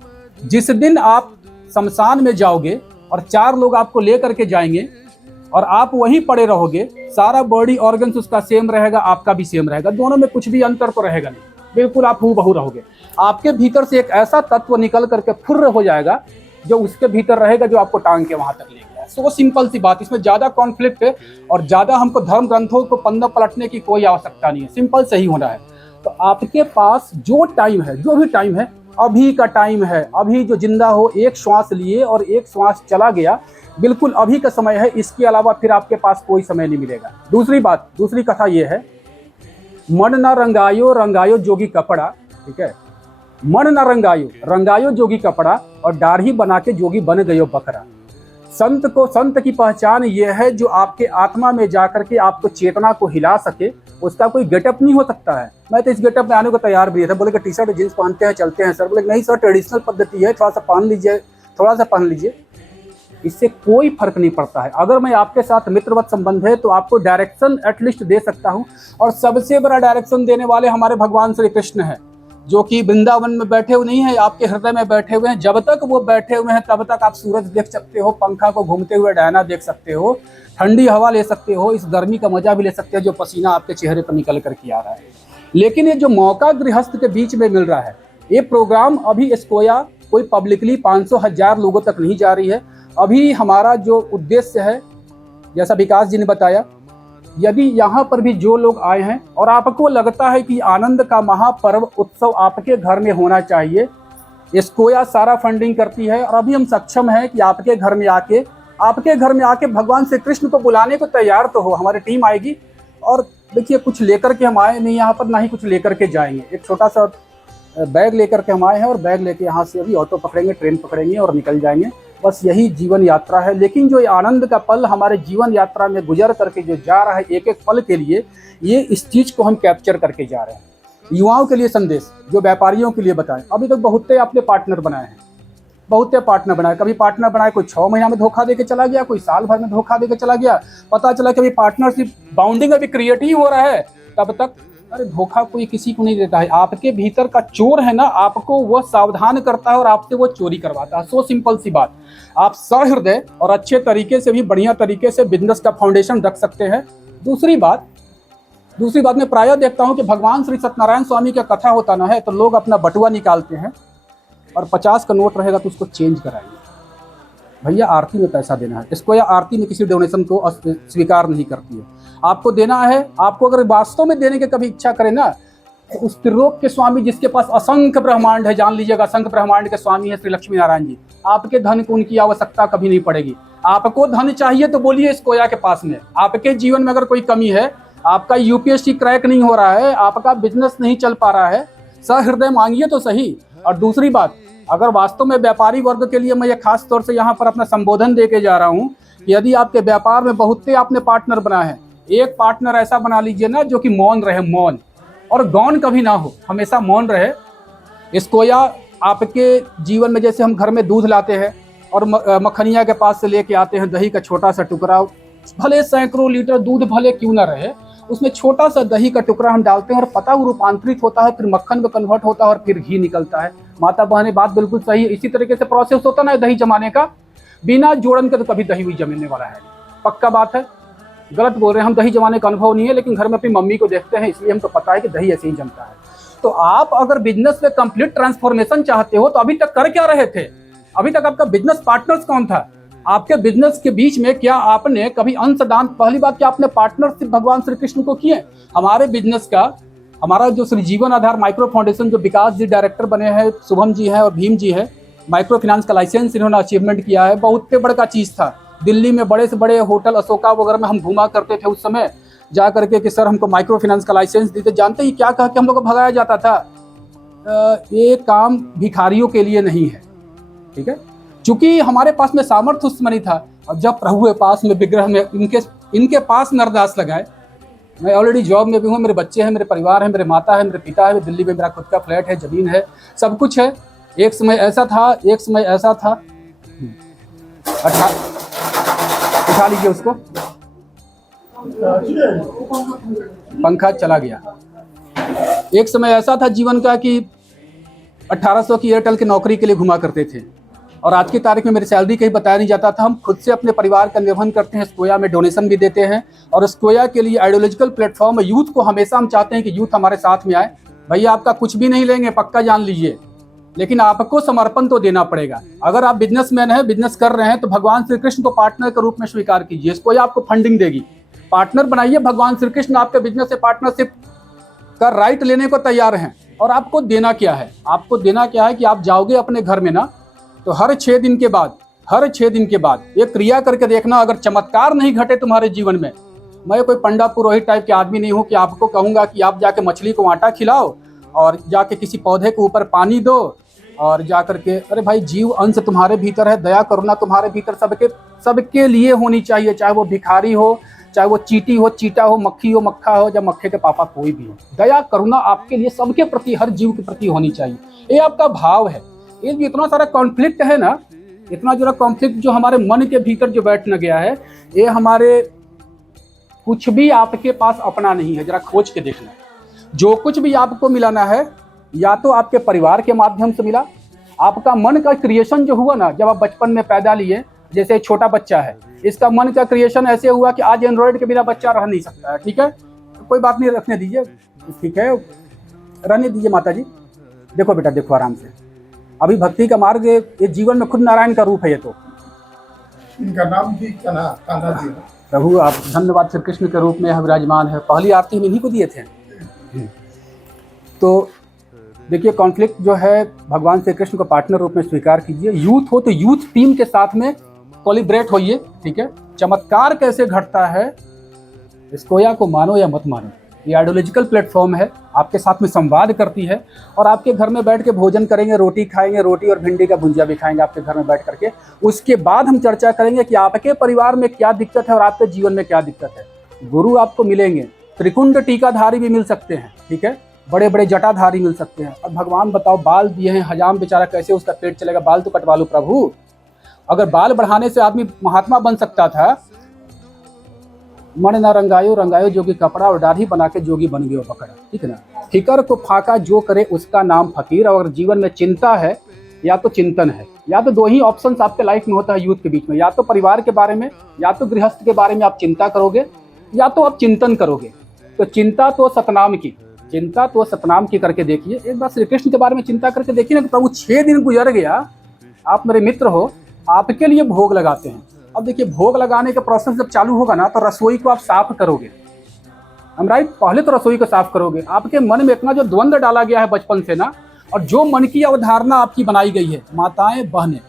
जिस दिन आप शमशान में जाओगे और 4 लोग आपको लेकर के जाएंगे और आप वहीं पड़े रहोगे, सारा बॉडी ऑर्गन्स उसका सेम रहेगा, आपका भी सेम रहेगा, दोनों में कुछ भी अंतर तो रहेगा नहीं, बिल्कुल आप हूबहू रहोगे। आपके भीतर से एक ऐसा तत्व निकल करके फुर्र हो जाएगा जो उसके भीतर रहेगा, जो आपको टांग के वहां तक ले गया। सो सिंपल सी बात, इसमें ज्यादा कॉन्फ्लिक्ट है और ज्यादा हमको धर्म ग्रंथों को पन्ना पलटने की कोई आवश्यकता नहीं है, सिंपल सही होना है। तो आपके पास जो टाइम है, जो भी टाइम है, अभी का टाइम है। अभी जो जिंदा हो, एक श्वास लिए और एक श्वास चला गया, बिल्कुल अभी का समय है। इसके अलावा फिर आपके पास कोई समय नहीं मिलेगा। दूसरी बात, दूसरी कथा ये है, मन न रंगायो रंगायो जोगी कपड़ा, ठीक है, मन न रंगायो रंगायो जोगी कपड़ा और दाढ़ी बना के जोगी बन गयो बकरा। संत की पहचान ये है जो आपके आत्मा में जाकर के आपको चेतना को हिला सके। उसका कोई गेटअप नहीं हो सकता है। मैं तो इस गेटअप में आने को तैयार भी था, बोले कि टी शर्ट जींस पहनते हैं चलते हैं सर, बोले नहीं सर ट्रेडिशनल पद्धति है, थोड़ा सा पहन लीजिए, थोड़ा सा पहन लीजिए, इससे कोई फर्क नहीं पड़ता है। अगर मैं आपके साथ मित्रवत संबंध है तो आपको डायरेक्शन एटलीस्ट दे सकता हूँ, और सबसे बड़ा डायरेक्शन देने वाले हमारे भगवान श्री कृष्ण हैं, जो कि वृंदावन में बैठे हुए नहीं है, आपके हृदय में बैठे हुए हैं। जब तक वो बैठे हुए हैं तब तक आप सूरज देख सकते हो, पंखा को घूमते हुए डायना देख सकते हो, ठंडी हवा ले सकते हो, इस गर्मी का मजा भी ले सकते हो जो पसीना आपके चेहरे पर निकल कर के आ रहा है। लेकिन ये जो मौका गृहस्थ के बीच में मिल रहा है, ये प्रोग्राम अभी स्कोया कोई पब्लिकली 500,000 लोगों तक नहीं जा रही है। अभी हमारा जो उद्देश्य है, जैसा विकास जी ने बताया, यदि यहाँ पर भी जो लोग आए हैं और आपको लगता है कि आनंद का महापर्व उत्सव आपके घर में होना चाहिए, स्कोया सारा फंडिंग करती है और अभी हम सक्षम हैं कि आपके घर में आके भगवान श्री कृष्ण को बुलाने को तैयार तो हो। हमारी टीम आएगी और देखिए कुछ लेकर के हम आए नहीं यहाँ पर, ना ही कुछ लेकर के जाएंगे। एक छोटा सा बैग लेकर के हम आए हैं और बैग लेके यहाँ से अभी ऑटो पकड़ेंगे, ट्रेन पकड़ेंगे और निकल जाएंगे। बस यही जीवन यात्रा है। लेकिन जो ये आनंद का पल हमारे जीवन यात्रा में गुजर करके जो जा रहा है एक एक पल के लिए, ये इस चीज़ को हम कैप्चर करके जा रहे हैं। युवाओं के लिए संदेश, जो व्यापारियों के लिए बताएं। अभी तक बहुते आपने पार्टनर बनाए हैं, बहुते पार्टनर बनाए। कभी पार्टनर बनाए कोई 6 महीना में धोखा दे के चला गया, कोई साल भर में धोखा दे के चला गया। पता चला कि अभी पार्टनरशिप बाउंडिंग अभी क्रिएट ही हो रहा है, तब तक अरे धोखा कोई किसी को नहीं देता है। आपके भीतर का चोर है ना, आपको वो सावधान करता है और आपसे वो चोरी करवाता है। सो सिंपल सी बात। आप सहृदय और अच्छे तरीके से भी बढ़िया तरीके से बिजनेस का फाउंडेशन रख सकते हैं। दूसरी बात मैं प्रायः देखता हूं कि भगवान श्री सत्यनारायण स्वामी का कथा होता ना है तो लोग अपना बटुआ निकालते हैं और 50 का नोट रहेगा तो उसको चेंज कराएंगे। भैया आरती में पैसा देना है, इसको या आरती में किसी डोनेशन को स्वीकार नहीं करती है। आपको देना है, आपको अगर वास्तव में देने की कभी इच्छा करे ना, तो उस त्रिलोक के स्वामी जिसके पास असंख्य ब्रह्मांड है, जान लीजिएगा असंख्य ब्रह्मांड के स्वामी है श्री लक्ष्मी नारायण जी, आपके धन को उनकी आवश्यकता कभी नहीं पड़ेगी। आपको धन चाहिए तो बोलिए इस कोया के पास में। आपके जीवन में अगर कोई कमी है, आपका यूपीएससी क्रैक नहीं हो रहा है, आपका बिजनेस नहीं चल पा रहा है, सहृदय मांगिए तो सही। और दूसरी बात, अगर वास्तव में व्यापारी वर्ग के लिए मैं ये खास तौर से यहाँ पर अपना संबोधन दे के जा रहा हूँ कि यदि आपके व्यापार में बहुत से आपने पार्टनर बनाए हैं, एक पार्टनर ऐसा बना लीजिए ना जो कि मौन रहे, मौन और गौन कभी ना हो, हमेशा मौन रहे। इसको या आपके जीवन में जैसे हम घर में दूध लाते हैं और मखनिया के पास से लेके आते हैं दही का छोटा सा टुकड़ा, भले सैकड़ों लीटर दूध भले क्यों ना रहे, उसमें छोटा सा दही का टुकड़ा हम डालते हैं और पता वो रूपांतरित होता है, फिर मक्खन में कन्वर्ट होता है और फिर घी निकलता है। माता बहने बात बिल्कुल सही है। इसी तरीके से प्रोसेस होता ना दही जमाने का, बिना जोड़न के तो कभी दही हुई जमने वाला है, पक्का बात है। गलत बोल रहे हैं हम, दही जमाने का अनुभव नहीं है, लेकिन घर में अपनी मम्मी को देखते हैं इसलिए हमको पता है कि दही ऐसे ही जमता है। तो आप अगर बिजनेस में कंप्लीट ट्रांसफॉर्मेशन चाहते हो तो अभी तक कर क्या रहे थे? अभी तक आपका बिजनेस पार्टनर्स कौन था? आपके बिजनेस के बीच में क्या आपने कभी अंशदान, पहली बात क्या आपने पार्टनरशिप भगवान श्री कृष्ण को किए? हमारे बिजनेस का, हमारा जो श्री जीवन आधार माइक्रो फाउंडेशन, जो विकास जी डायरेक्टर बने हैं, शुभम जी हैं और भीम जी हैं, माइक्रो फाइनेंस का लाइसेंस इन्होंने अचीवमेंट किया है। बहुत बड़ा चीज़ था। दिल्ली में बड़े से बड़े होटल अशोका वगैरह में हम घुमा करते थे उस समय जा करके कि सर हमको माइक्रो फाइनेंस का लाइसेंस दीजिए। जानते ही क्या कह के हम लोग को भगाया जाता था? ये काम भिखारियों के लिए नहीं है, ठीक है। चूंकि हमारे पास में सामर्थ्य उस समय नहीं था। अब जब प्रभु के पास में विग्रह में इनके पास में अरदास लगाए, मैं ऑलरेडी जॉब में भी हूँ, मेरे बच्चे हैं, मेरे परिवार है, मेरे माता है, मेरे पिता है, दिल्ली में मेरा खुद का फ्लैट है, जमीन है, सब कुछ है। एक समय ऐसा था उठा लीजिए उसको, पंखा चला गया। एक समय ऐसा था जीवन का कि 1800 की एयरटेल की नौकरी के लिए घुमा करते थे और आज की तारीख में मेरी सैलरी कहीं बताया नहीं जाता था। हम खुद से अपने परिवार का निर्वहन करते हैं, स्कोया में डोनेशन भी देते हैं और स्कोया के लिए आइडियोलॉजिकल प्लेटफॉर्म है। यूथ को हमेशा हम चाहते हैं कि यूथ हमारे साथ में आए। भैया आपका कुछ भी नहीं लेंगे, पक्का जान लीजिए, लेकिन आपको समर्पण तो देना पड़ेगा। अगर आप बिजनेसमैन हैं, बिजनेस कर रहे हैं, तो भगवान श्री कृष्ण को पार्टनर के रूप में स्वीकार कीजिए। स्कोया आपको फंडिंग देगी, पार्टनर बनाइए। भगवान श्री कृष्ण आपके बिजनेस से पार्टनरशिप का राइट लेने को तैयार हैं। और आपको देना क्या है? आपको देना क्या है कि आप जाओगे अपने घर में ना, तो हर 6 दिन के बाद एक क्रिया करके देखना। अगर चमत्कार नहीं घटे तुम्हारे जीवन में, मैं कोई पंडा पुरोहित टाइप के आदमी नहीं हूँ कि आपको कहूँगा कि आप जाके मछली को आटा खिलाओ और जाके किसी पौधे के ऊपर पानी दो और जा करके, अरे भाई जीव अंश तुम्हारे भीतर है, दया करुणा तुम्हारे भीतर सबके लिए होनी चाहिए। चाहे वो भिखारी हो, चाहे वो चीटी हो, चीटा हो, मक्खी हो, मक्खा हो, या मक्खे के पापा कोई भी हो, दया करुणा आपके लिए सबके प्रति, हर जीव के प्रति होनी चाहिए। ये आपका भाव है। ये जो इतना सारा कॉन्फ्लिक्ट है ना, इतना जो कॉन्फ्लिक्ट जो हमारे मन के भीतर जो बैठ न गया है, ये हमारे कुछ भी आपके पास अपना नहीं है। जरा खोज के देखना, जो कुछ भी आपको मिलाना है या तो आपके परिवार के माध्यम से मिला। आपका मन का क्रिएशन जो हुआ ना, जब आप बचपन में पैदा लिए, जैसे छोटा बच्चा है, इसका मन का क्रिएशन ऐसे हुआ कि आज एंड्रॉइड के बिना बच्चा रह नहीं सकता है, ठीक है। कोई बात नहीं, रखने दीजिए, ठीक है, रहने दीजिए माता जी। देखो बेटा, देखो आराम से। अभी भक्ति का मार्ग ये जीवन में खुद नारायण का रूप है। ये तो इनका नाम भी कान्हा जी है। प्रभु आप धन्यवाद, श्री कृष्ण के रूप में यहाँ विराजमान है। पहली आरती हम इन्हीं को दिए थे। तो देखिए, कॉन्फ्लिक्ट जो है भगवान श्री कृष्ण को पार्टनर रूप में स्वीकार कीजिए। यूथ हो तो यूथ टीम के साथ में कोलिब्रेट होइए, ठीक है। चमत्कार कैसे घटता है, स्कोया को मानो या मत मानो, ये आइडियोलॉजिकल प्लेटफॉर्म है, आपके साथ में संवाद करती है। और आपके घर में बैठ के भोजन करेंगे, रोटी खाएंगे, रोटी और भिंडी का भुंजिया भी खाएंगे आपके घर में बैठ करके। उसके बाद हम चर्चा करेंगे कि आपके परिवार में क्या दिक्कत है और आपके जीवन में क्या दिक्कत है। गुरु आपको मिलेंगे, त्रिकुंड टीकाधारी भी मिल सकते हैं, ठीक है, बड़े बड़े जटाधारी मिल सकते हैं। और भगवान बताओ, बाल दिए हैं, हजाम बेचारा कैसे उसका पेट चलेगा, बाल तो कटवा लो प्रभु। अगर बाल बढ़ाने से आदमी महात्मा बन सकता था, मन न रंगायो रंगायो जोगी कपड़ा, और दाढ़ी बना के जोगी बन गयो पकड़ा, ठीक है ना। फिकर को फाका जो करे उसका नाम फकीर। और जीवन में चिंता है या तो चिंतन है, या तो दो ही ऑप्शंस आपके लाइफ में होता है यूथ के बीच में, या तो परिवार के बारे में, या तो गृहस्थ के बारे में आप चिंता करोगे, या तो आप चिंतन करोगे। तो चिंता तो सतनाम की, चिंता तो सतनाम की करके देखिए। एक बार श्री कृष्ण के बारे में चिंता करके देखिए ना कि प्रभु 6 दिन गुजर गया, आप मेरे मित्र हो, आपके लिए भोग लगाते हैं। अब देखिए, भोग लगाने का प्रोसेस जब चालू होगा ना, तो रसोई को आप साफ करोगे, हम राइट, पहले तो रसोई को साफ करोगे। आपके मन में इतना जो द्वंद्व डाला गया है बचपन से ना, और जो मन की अवधारणा आपकी बनाई गई है, माताएं बहनें,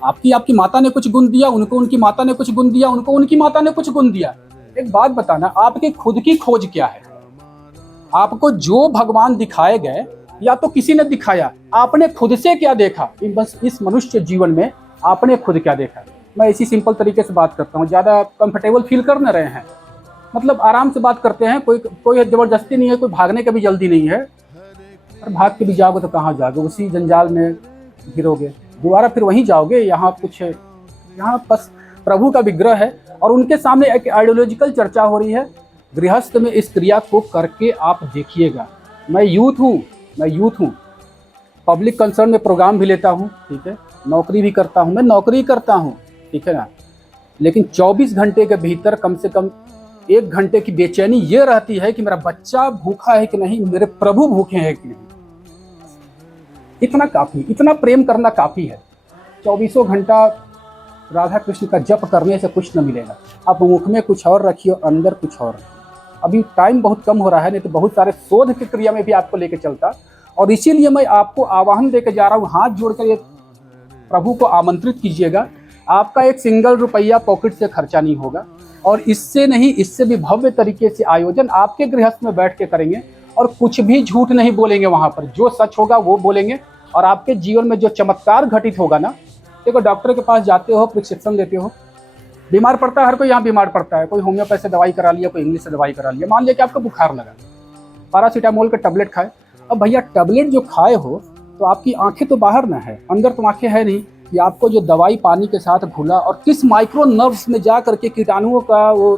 आपकी माता ने कुछ गुण दिया, उनको उनकी माता ने कुछ गुण दिया, उनको उनकी माता ने कुछ गुण दिया। एक बात बताना, आपके खुद की खोज क्या है? आपको जो भगवान दिखाए गए या तो किसी ने दिखाया, आपने खुद से क्या देखा? बस इस मनुष्य जीवन में आपने खुद क्या देखा? मैं इसी सिंपल तरीके से बात करता हूँ, ज़्यादा कंफर्टेबल फील कर न रहे हैं, मतलब आराम से बात करते हैं। कोई ज़बरदस्ती नहीं है, कोई भागने का भी जल्दी नहीं है। और भाग के भी जाओगे तो कहाँ जाओगे, उसी जंजाल में गिरोगे, दोबारा फिर वहीं जाओगे। यहाँ बस प्रभु का विग्रह है और उनके सामने एक आइडियोलॉजिकल चर्चा हो रही है। गृहस्थ में इस क्रिया को करके आप देखिएगा। मैं यूथ हूँ, पब्लिक कंसर्न में प्रोग्राम भी लेता हूँ, ठीक है, नौकरी भी करता हूँ, मैं नौकरी करता हूँ, ठीक है ना। लेकिन 24 घंटे के भीतर कम से कम 1 घंटे की बेचैनी ये रहती है कि मेरा बच्चा भूखा है कि नहीं, मेरे प्रभु भूखे हैं कि नहीं। इतना काफ़ी, इतना प्रेम करना काफ़ी है। 24 घंटा राधा कृष्ण का जप करने से कुछ न मिलेगा। आप मुख में कुछ और रखिए और अंदर कुछ और। अभी टाइम बहुत कम हो रहा है, नहीं तो बहुत सारे शोध की क्रिया में भी आपको लेके चलता। और इसीलिए मैं आपको आह्वान देके जा रहा हूँ, हाथ जोड़कर ये प्रभु को आमंत्रित कीजिएगा। आपका एक सिंगल रुपया पॉकेट से खर्चा नहीं होगा, और इससे नहीं, इससे भी भव्य तरीके से आयोजन आपके गृहस्थ में बैठ के करेंगे और कुछ भी झूठ नहीं बोलेंगे। वहाँ पर जो सच होगा वो बोलेंगे, और आपके जीवन में जो चमत्कार घटित होगा ना, देखो डॉक्टर के पास जाते हो, प्रिस्क्रिप्शन लेते हो, बीमार पड़ता है, हर कोई यहाँ बीमार पड़ता है। कोई होम्योपैथ से दवाई करा लिया, कोई इंग्लिश से दवाई करा लिया। मान लिया कि आपको बुखार लगा, पैरासीटामोल का टैबलेट खाए। अब भैया टैबलेट जो खाए हो तो आपकी आंखें तो बाहर ना है, अंदर तो आंखें है नहीं, कि आपको जो दवाई पानी के साथ घुला और किस माइक्रो नर्व्स में जा करके कीटाणुओं का वो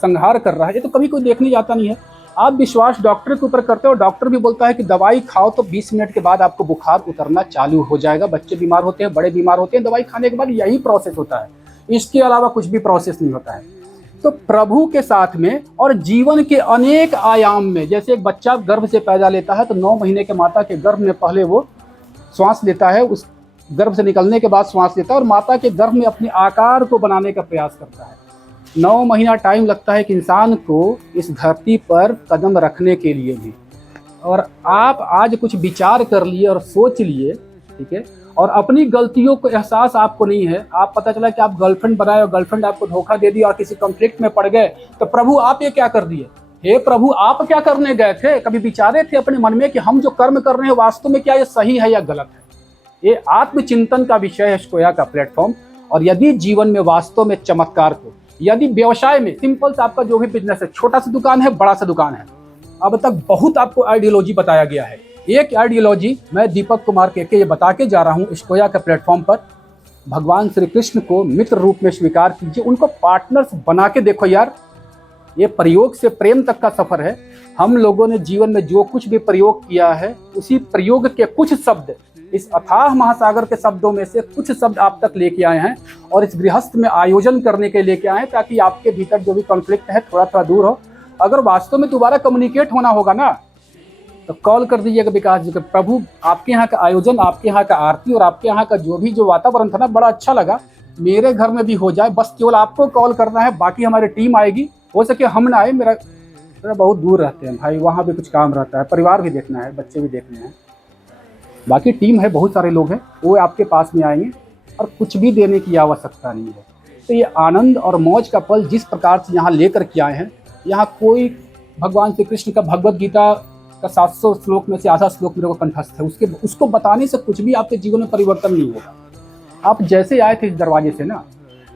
संहार कर रहा है, ये तो कभी कोई देखने जाता नहीं है। आप विश्वास डॉक्टर के ऊपर करते हो, डॉक्टर भी बोलता है कि दवाई खाओ तो 20 मिनट के बाद आपको बुखार उतरना चालू हो जाएगा। बच्चे बीमार होते हैं, बड़े बीमार होते हैं, दवाई खाने के बाद यही प्रोसेस होता है, इसके अलावा कुछ भी प्रोसेस नहीं होता है। तो प्रभु के साथ में और जीवन के अनेक आयाम में, जैसे एक बच्चा गर्भ से पैदा लेता है तो 9 महीने के माता के गर्भ में पहले वो श्वास लेता है, उस गर्भ से निकलने के बाद श्वास लेता है और माता के गर्भ में अपने आकार को बनाने का प्रयास करता है। 9 महीना टाइम लगता है कि इंसान को इस धरती पर कदम रखने के लिए भी। और आप आज कुछ विचार कर लिए और सोच लिए, ठीक है, और अपनी गलतियों को एहसास आपको नहीं है। आप पता चला कि आप गर्लफ्रेंड बनाए और गर्लफ्रेंड आपको धोखा दे दी और किसी कॉन्फ्लिक्ट में पड़ गए, तो प्रभु आप ये क्या कर दिए? हे प्रभु, आप क्या करने गए थे? कभी विचारे थे अपने मन में कि हम जो कर्म कर रहे हैं वास्तव में क्या ये सही है या गलत है? ये आत्मचिंतन का विषय है स्कोया का प्लेटफॉर्म। और यदि जीवन में वास्तव में चमत्कार को, यदि व्यवसाय में सिंपल से आपका जो भी बिजनेस है, छोटा सा दुकान है, बड़ा सा दुकान है, अब तक बहुत आपको आइडियोलॉजी बताया गया है। एक आइडियोलॉजी मैं दीपक कुमार के ये बता के जा रहा हूँ स्कोया के प्लेटफॉर्म पर। भगवान श्री कृष्ण को मित्र रूप में स्वीकार कीजिए, उनको पार्टनर्स बना के देखो यार। ये प्रयोग से प्रेम तक का सफर है। हम लोगों ने जीवन में जो कुछ भी प्रयोग किया है, उसी प्रयोग के कुछ शब्द, इस अथाह महासागर के शब्दों में से कुछ शब्द आप तक लेके आए हैं और इस गृहस्थ में आयोजन करने के लेके आए हैं, ताकि आपके भीतर जो भी कॉन्फ्लिक्ट है थोड़ा थोड़ा दूर हो। अगर वास्तव में दोबारा कम्युनिकेट होना होगा ना, तो कॉल कर दीजिएगा विकास जी को। प्रभु आपके यहाँ का आयोजन, आपके यहाँ का आरती और आपके यहाँ का जो वातावरण था ना, बड़ा अच्छा लगा। मेरे घर में भी हो जाए, बस केवल आपको कॉल करना है, बाकी हमारी टीम आएगी। हो सके हम ना आए, मेरा बहुत दूर रहते हैं भाई, वहाँ भी कुछ काम रहता है, परिवार भी देखना है, बच्चे भी देखने हैं। बाकी टीम है, बहुत सारे लोग हैं, वो आपके पास में आएंगे और कुछ भी देने की आवश्यकता नहीं है। तो ये आनंद और मौज का पल जिस प्रकार से यहाँ लेकर के आए हैं, यहाँ कोई भगवान श्री कृष्ण का भगवत गीता का 700 श्लोक में से आधा श्लोक मेरे को कंठस्थ है, उसको बताने से कुछ भी आपके जीवन में परिवर्तन नहीं होगा। आप जैसे आए थे इस दरवाजे से ना,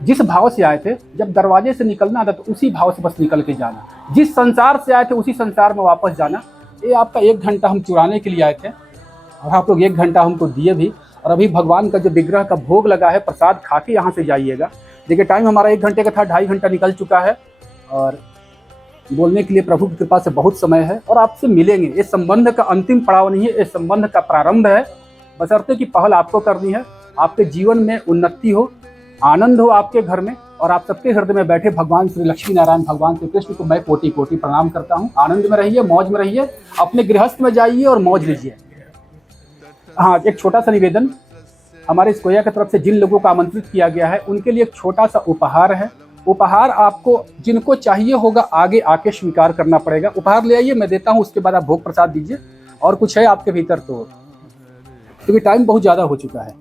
जिस भाव से आए थे, जब दरवाजे से निकलना था तो उसी भाव से बस निकल के जाना। जिस संसार से आए थे उसी संसार में वापस जाना। ये आपका 1 घंटा हम चुराने के लिए आए थे और आप लोग 1 घंटा हमको दिए भी। और अभी भगवान का जो विग्रह का भोग लगा है, प्रसाद खा के यहाँ से जाइएगा। देखिए टाइम हमारा 1 घंटे का था, 2.5 घंटा निकल चुका है और बोलने के लिए प्रभु की कृपा से बहुत समय है और आपसे मिलेंगे। इस संबंध का अंतिम पड़ाव नहीं है, इस संबंध का प्रारंभ है। बशर्ते कि पहल आपको करनी है। आपके जीवन में उन्नति हो, आनंद हो आपके घर में, और आप सबके हृदय में बैठे भगवान श्री लक्ष्मी नारायण भगवान श्री कृष्ण को मैं कोटि कोटि प्रणाम करता हूँ। आनंद में रहिए, मौज में रहिए, अपने गृहस्थ में जाइए और मौज लीजिए। हाँ, एक छोटा सा निवेदन, हमारे स्कोया की तरफ से जिन लोगों को आमंत्रित किया गया है उनके लिए एक छोटा सा उपहार है। उपहार आपको जिनको चाहिए होगा आगे आके स्वीकार करना पड़ेगा। उपहार ले आइए, मैं देता हूँ, उसके बाद आप भोग प्रसाद दीजिए। और कुछ है आपके भीतर तो, क्योंकि टाइम बहुत ज़्यादा हो चुका है।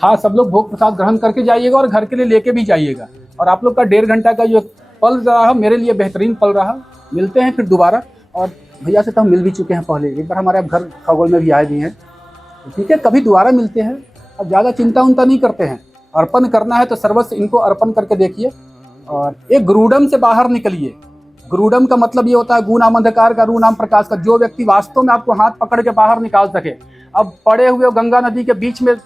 हाँ, सब लोग भोग प्रसाद ग्रहण करके जाइएगा और घर के लिए लेके भी जाइएगा। और आप लोग का 1.5 घंटा का जो पल रहा, मेरे लिए बेहतरीन पल रहा। मिलते हैं फिर दोबारा। और भैया से तो हम मिल भी चुके हैं पहले, एक बार हमारे घर खगोल में भी आए भी हैं। ठीक है, कभी दोबारा मिलते हैं। अब ज़्यादा चिंता उनता नहीं करते हैं। अर्पण करना है तो सर्वस्व इनको अर्पण करके देखिए और एक गुरुडम से बाहर निकलिए। गुरुडम का मतलब ये होता है गु नाम अंधकार का, रू नाम प्रकाश का। जो व्यक्ति वास्तव में आपको हाथ पकड़ के बाहर निकाल सके। अब पड़े हुए गंगा नदी के बीच में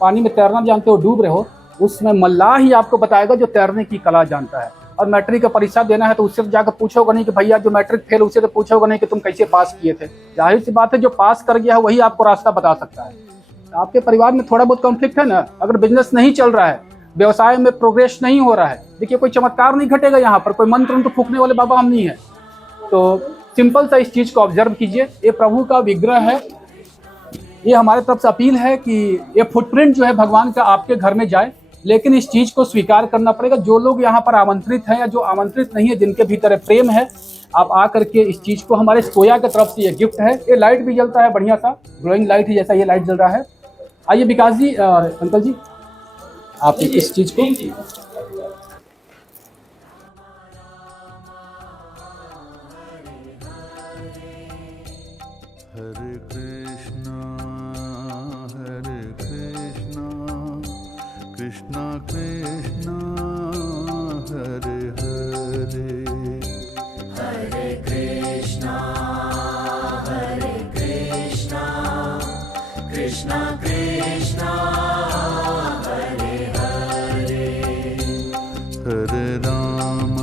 पानी में तैरना जानते हो, डूब रहे हो, उसमें मल्लाह ही आपको बताएगा जो तैरने की कला जानता है। और मैट्रिक का परीक्षा देना है तो उससे जाकर पूछोगे नहीं कि भैया जो मैट्रिक फेल, उससे तो पूछोगे नहीं कि तुम कैसे पास किए थे। जाहिर सी बात है, जो पास कर गया है वही आपको रास्ता बता सकता है। आपके परिवार में थोड़ा बहुत कॉन्फ्लिक्ट है ना, अगर बिजनेस नहीं चल रहा है, व्यवसाय में प्रोग्रेस नहीं हो रहा है, देखिए कोई चमत्कार नहीं घटेगा यहाँ पर, कोई मंत्र तो फूकने वाले बाबा हम नहीं है। तो सिंपल सा इस चीज़ को ऑब्जर्व कीजिए। ये प्रभु का विग्रह है। ये हमारे तरफ से अपील है कि ये फुटप्रिंट जो है भगवान का आपके घर में जाए, लेकिन इस चीज़ को स्वीकार करना पड़ेगा। जो लोग यहाँ पर आमंत्रित हैं या जो आमंत्रित नहीं है, जिनके भीतर प्रेम है, आप आकर के इस चीज़ को, हमारे स्कोया की तरफ से ये गिफ्ट है। ये लाइट भी जलता है, बढ़िया सा ग्लोइंग लाइट है, जैसा ये लाइट जल रहा है। आइए विकास जी और अंकल जी, आप इस चीज़ को हरे कृष्णा कृष्णा कृष्णा हरे हरे, हरे कृष्णा कृष्णा कृष्णा हरे हरे, हरे राम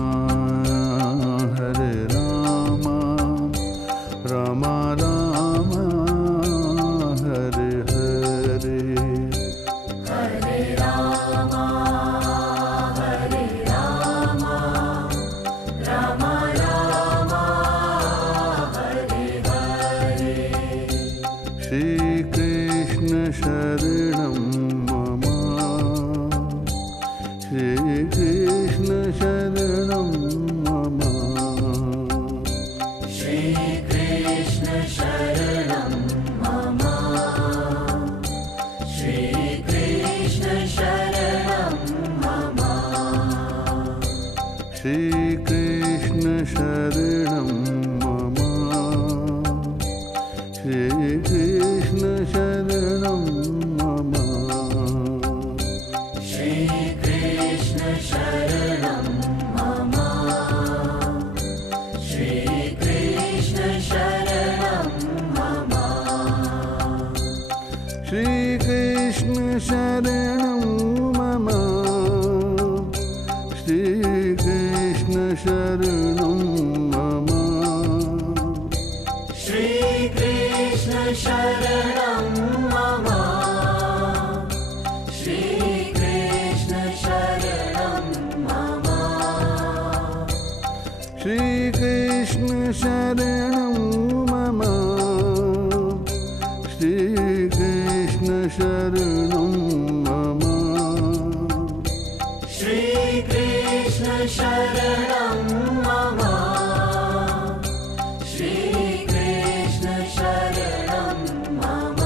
राम राम हरे हरे, हरे राम राम राम हरे हरे, श्री कृष्ण शरणं मम, श्री कृष्ण शरणं मम, श्री कृष्ण शरणं मम, श्री कृष्ण शरणं मम, श्री कृष्ण शरणं मम, श्री कृष्ण शरणं मम, श्री कृष्ण शरणं मम, श्री कृष्ण शरणं मम, श्री कृष्ण शरणं मम, श्री कृष्ण शरणं मम, श्री कृष्ण शरणं मम, श्री कृष्ण शरणं मम, श्री कृष्ण शरणं शरणं मम श्रीकृष्ण शरणं मम श्रीकृष्ण शरणं मम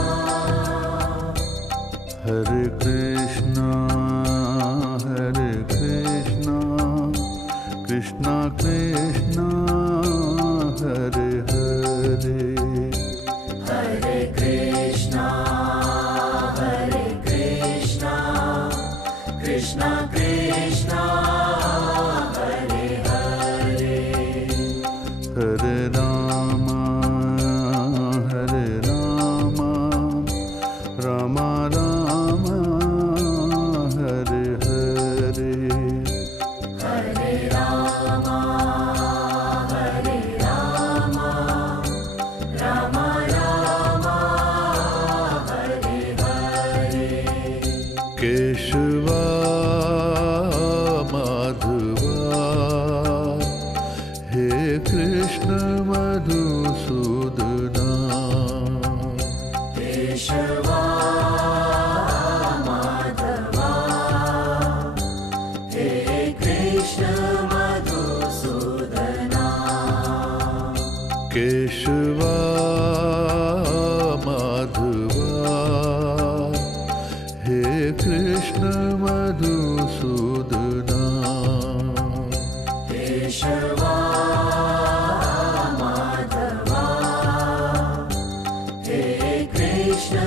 हरे कृष्णा कृष्णा कृष्णा हरे हरे हरे कृष्णा कृष्णा कृष्णा हरे हरे हरे राम राम राम हरे हरे हरे राम राम राम हरे हरे केशवा माधवा हे कृष्ण मधुसूदना केशवा माधवा हे कृष्ण मधुसूदना केशवा माधवा हे कृष्ण मधुसूदना केशवा माधवा हे कृष्ण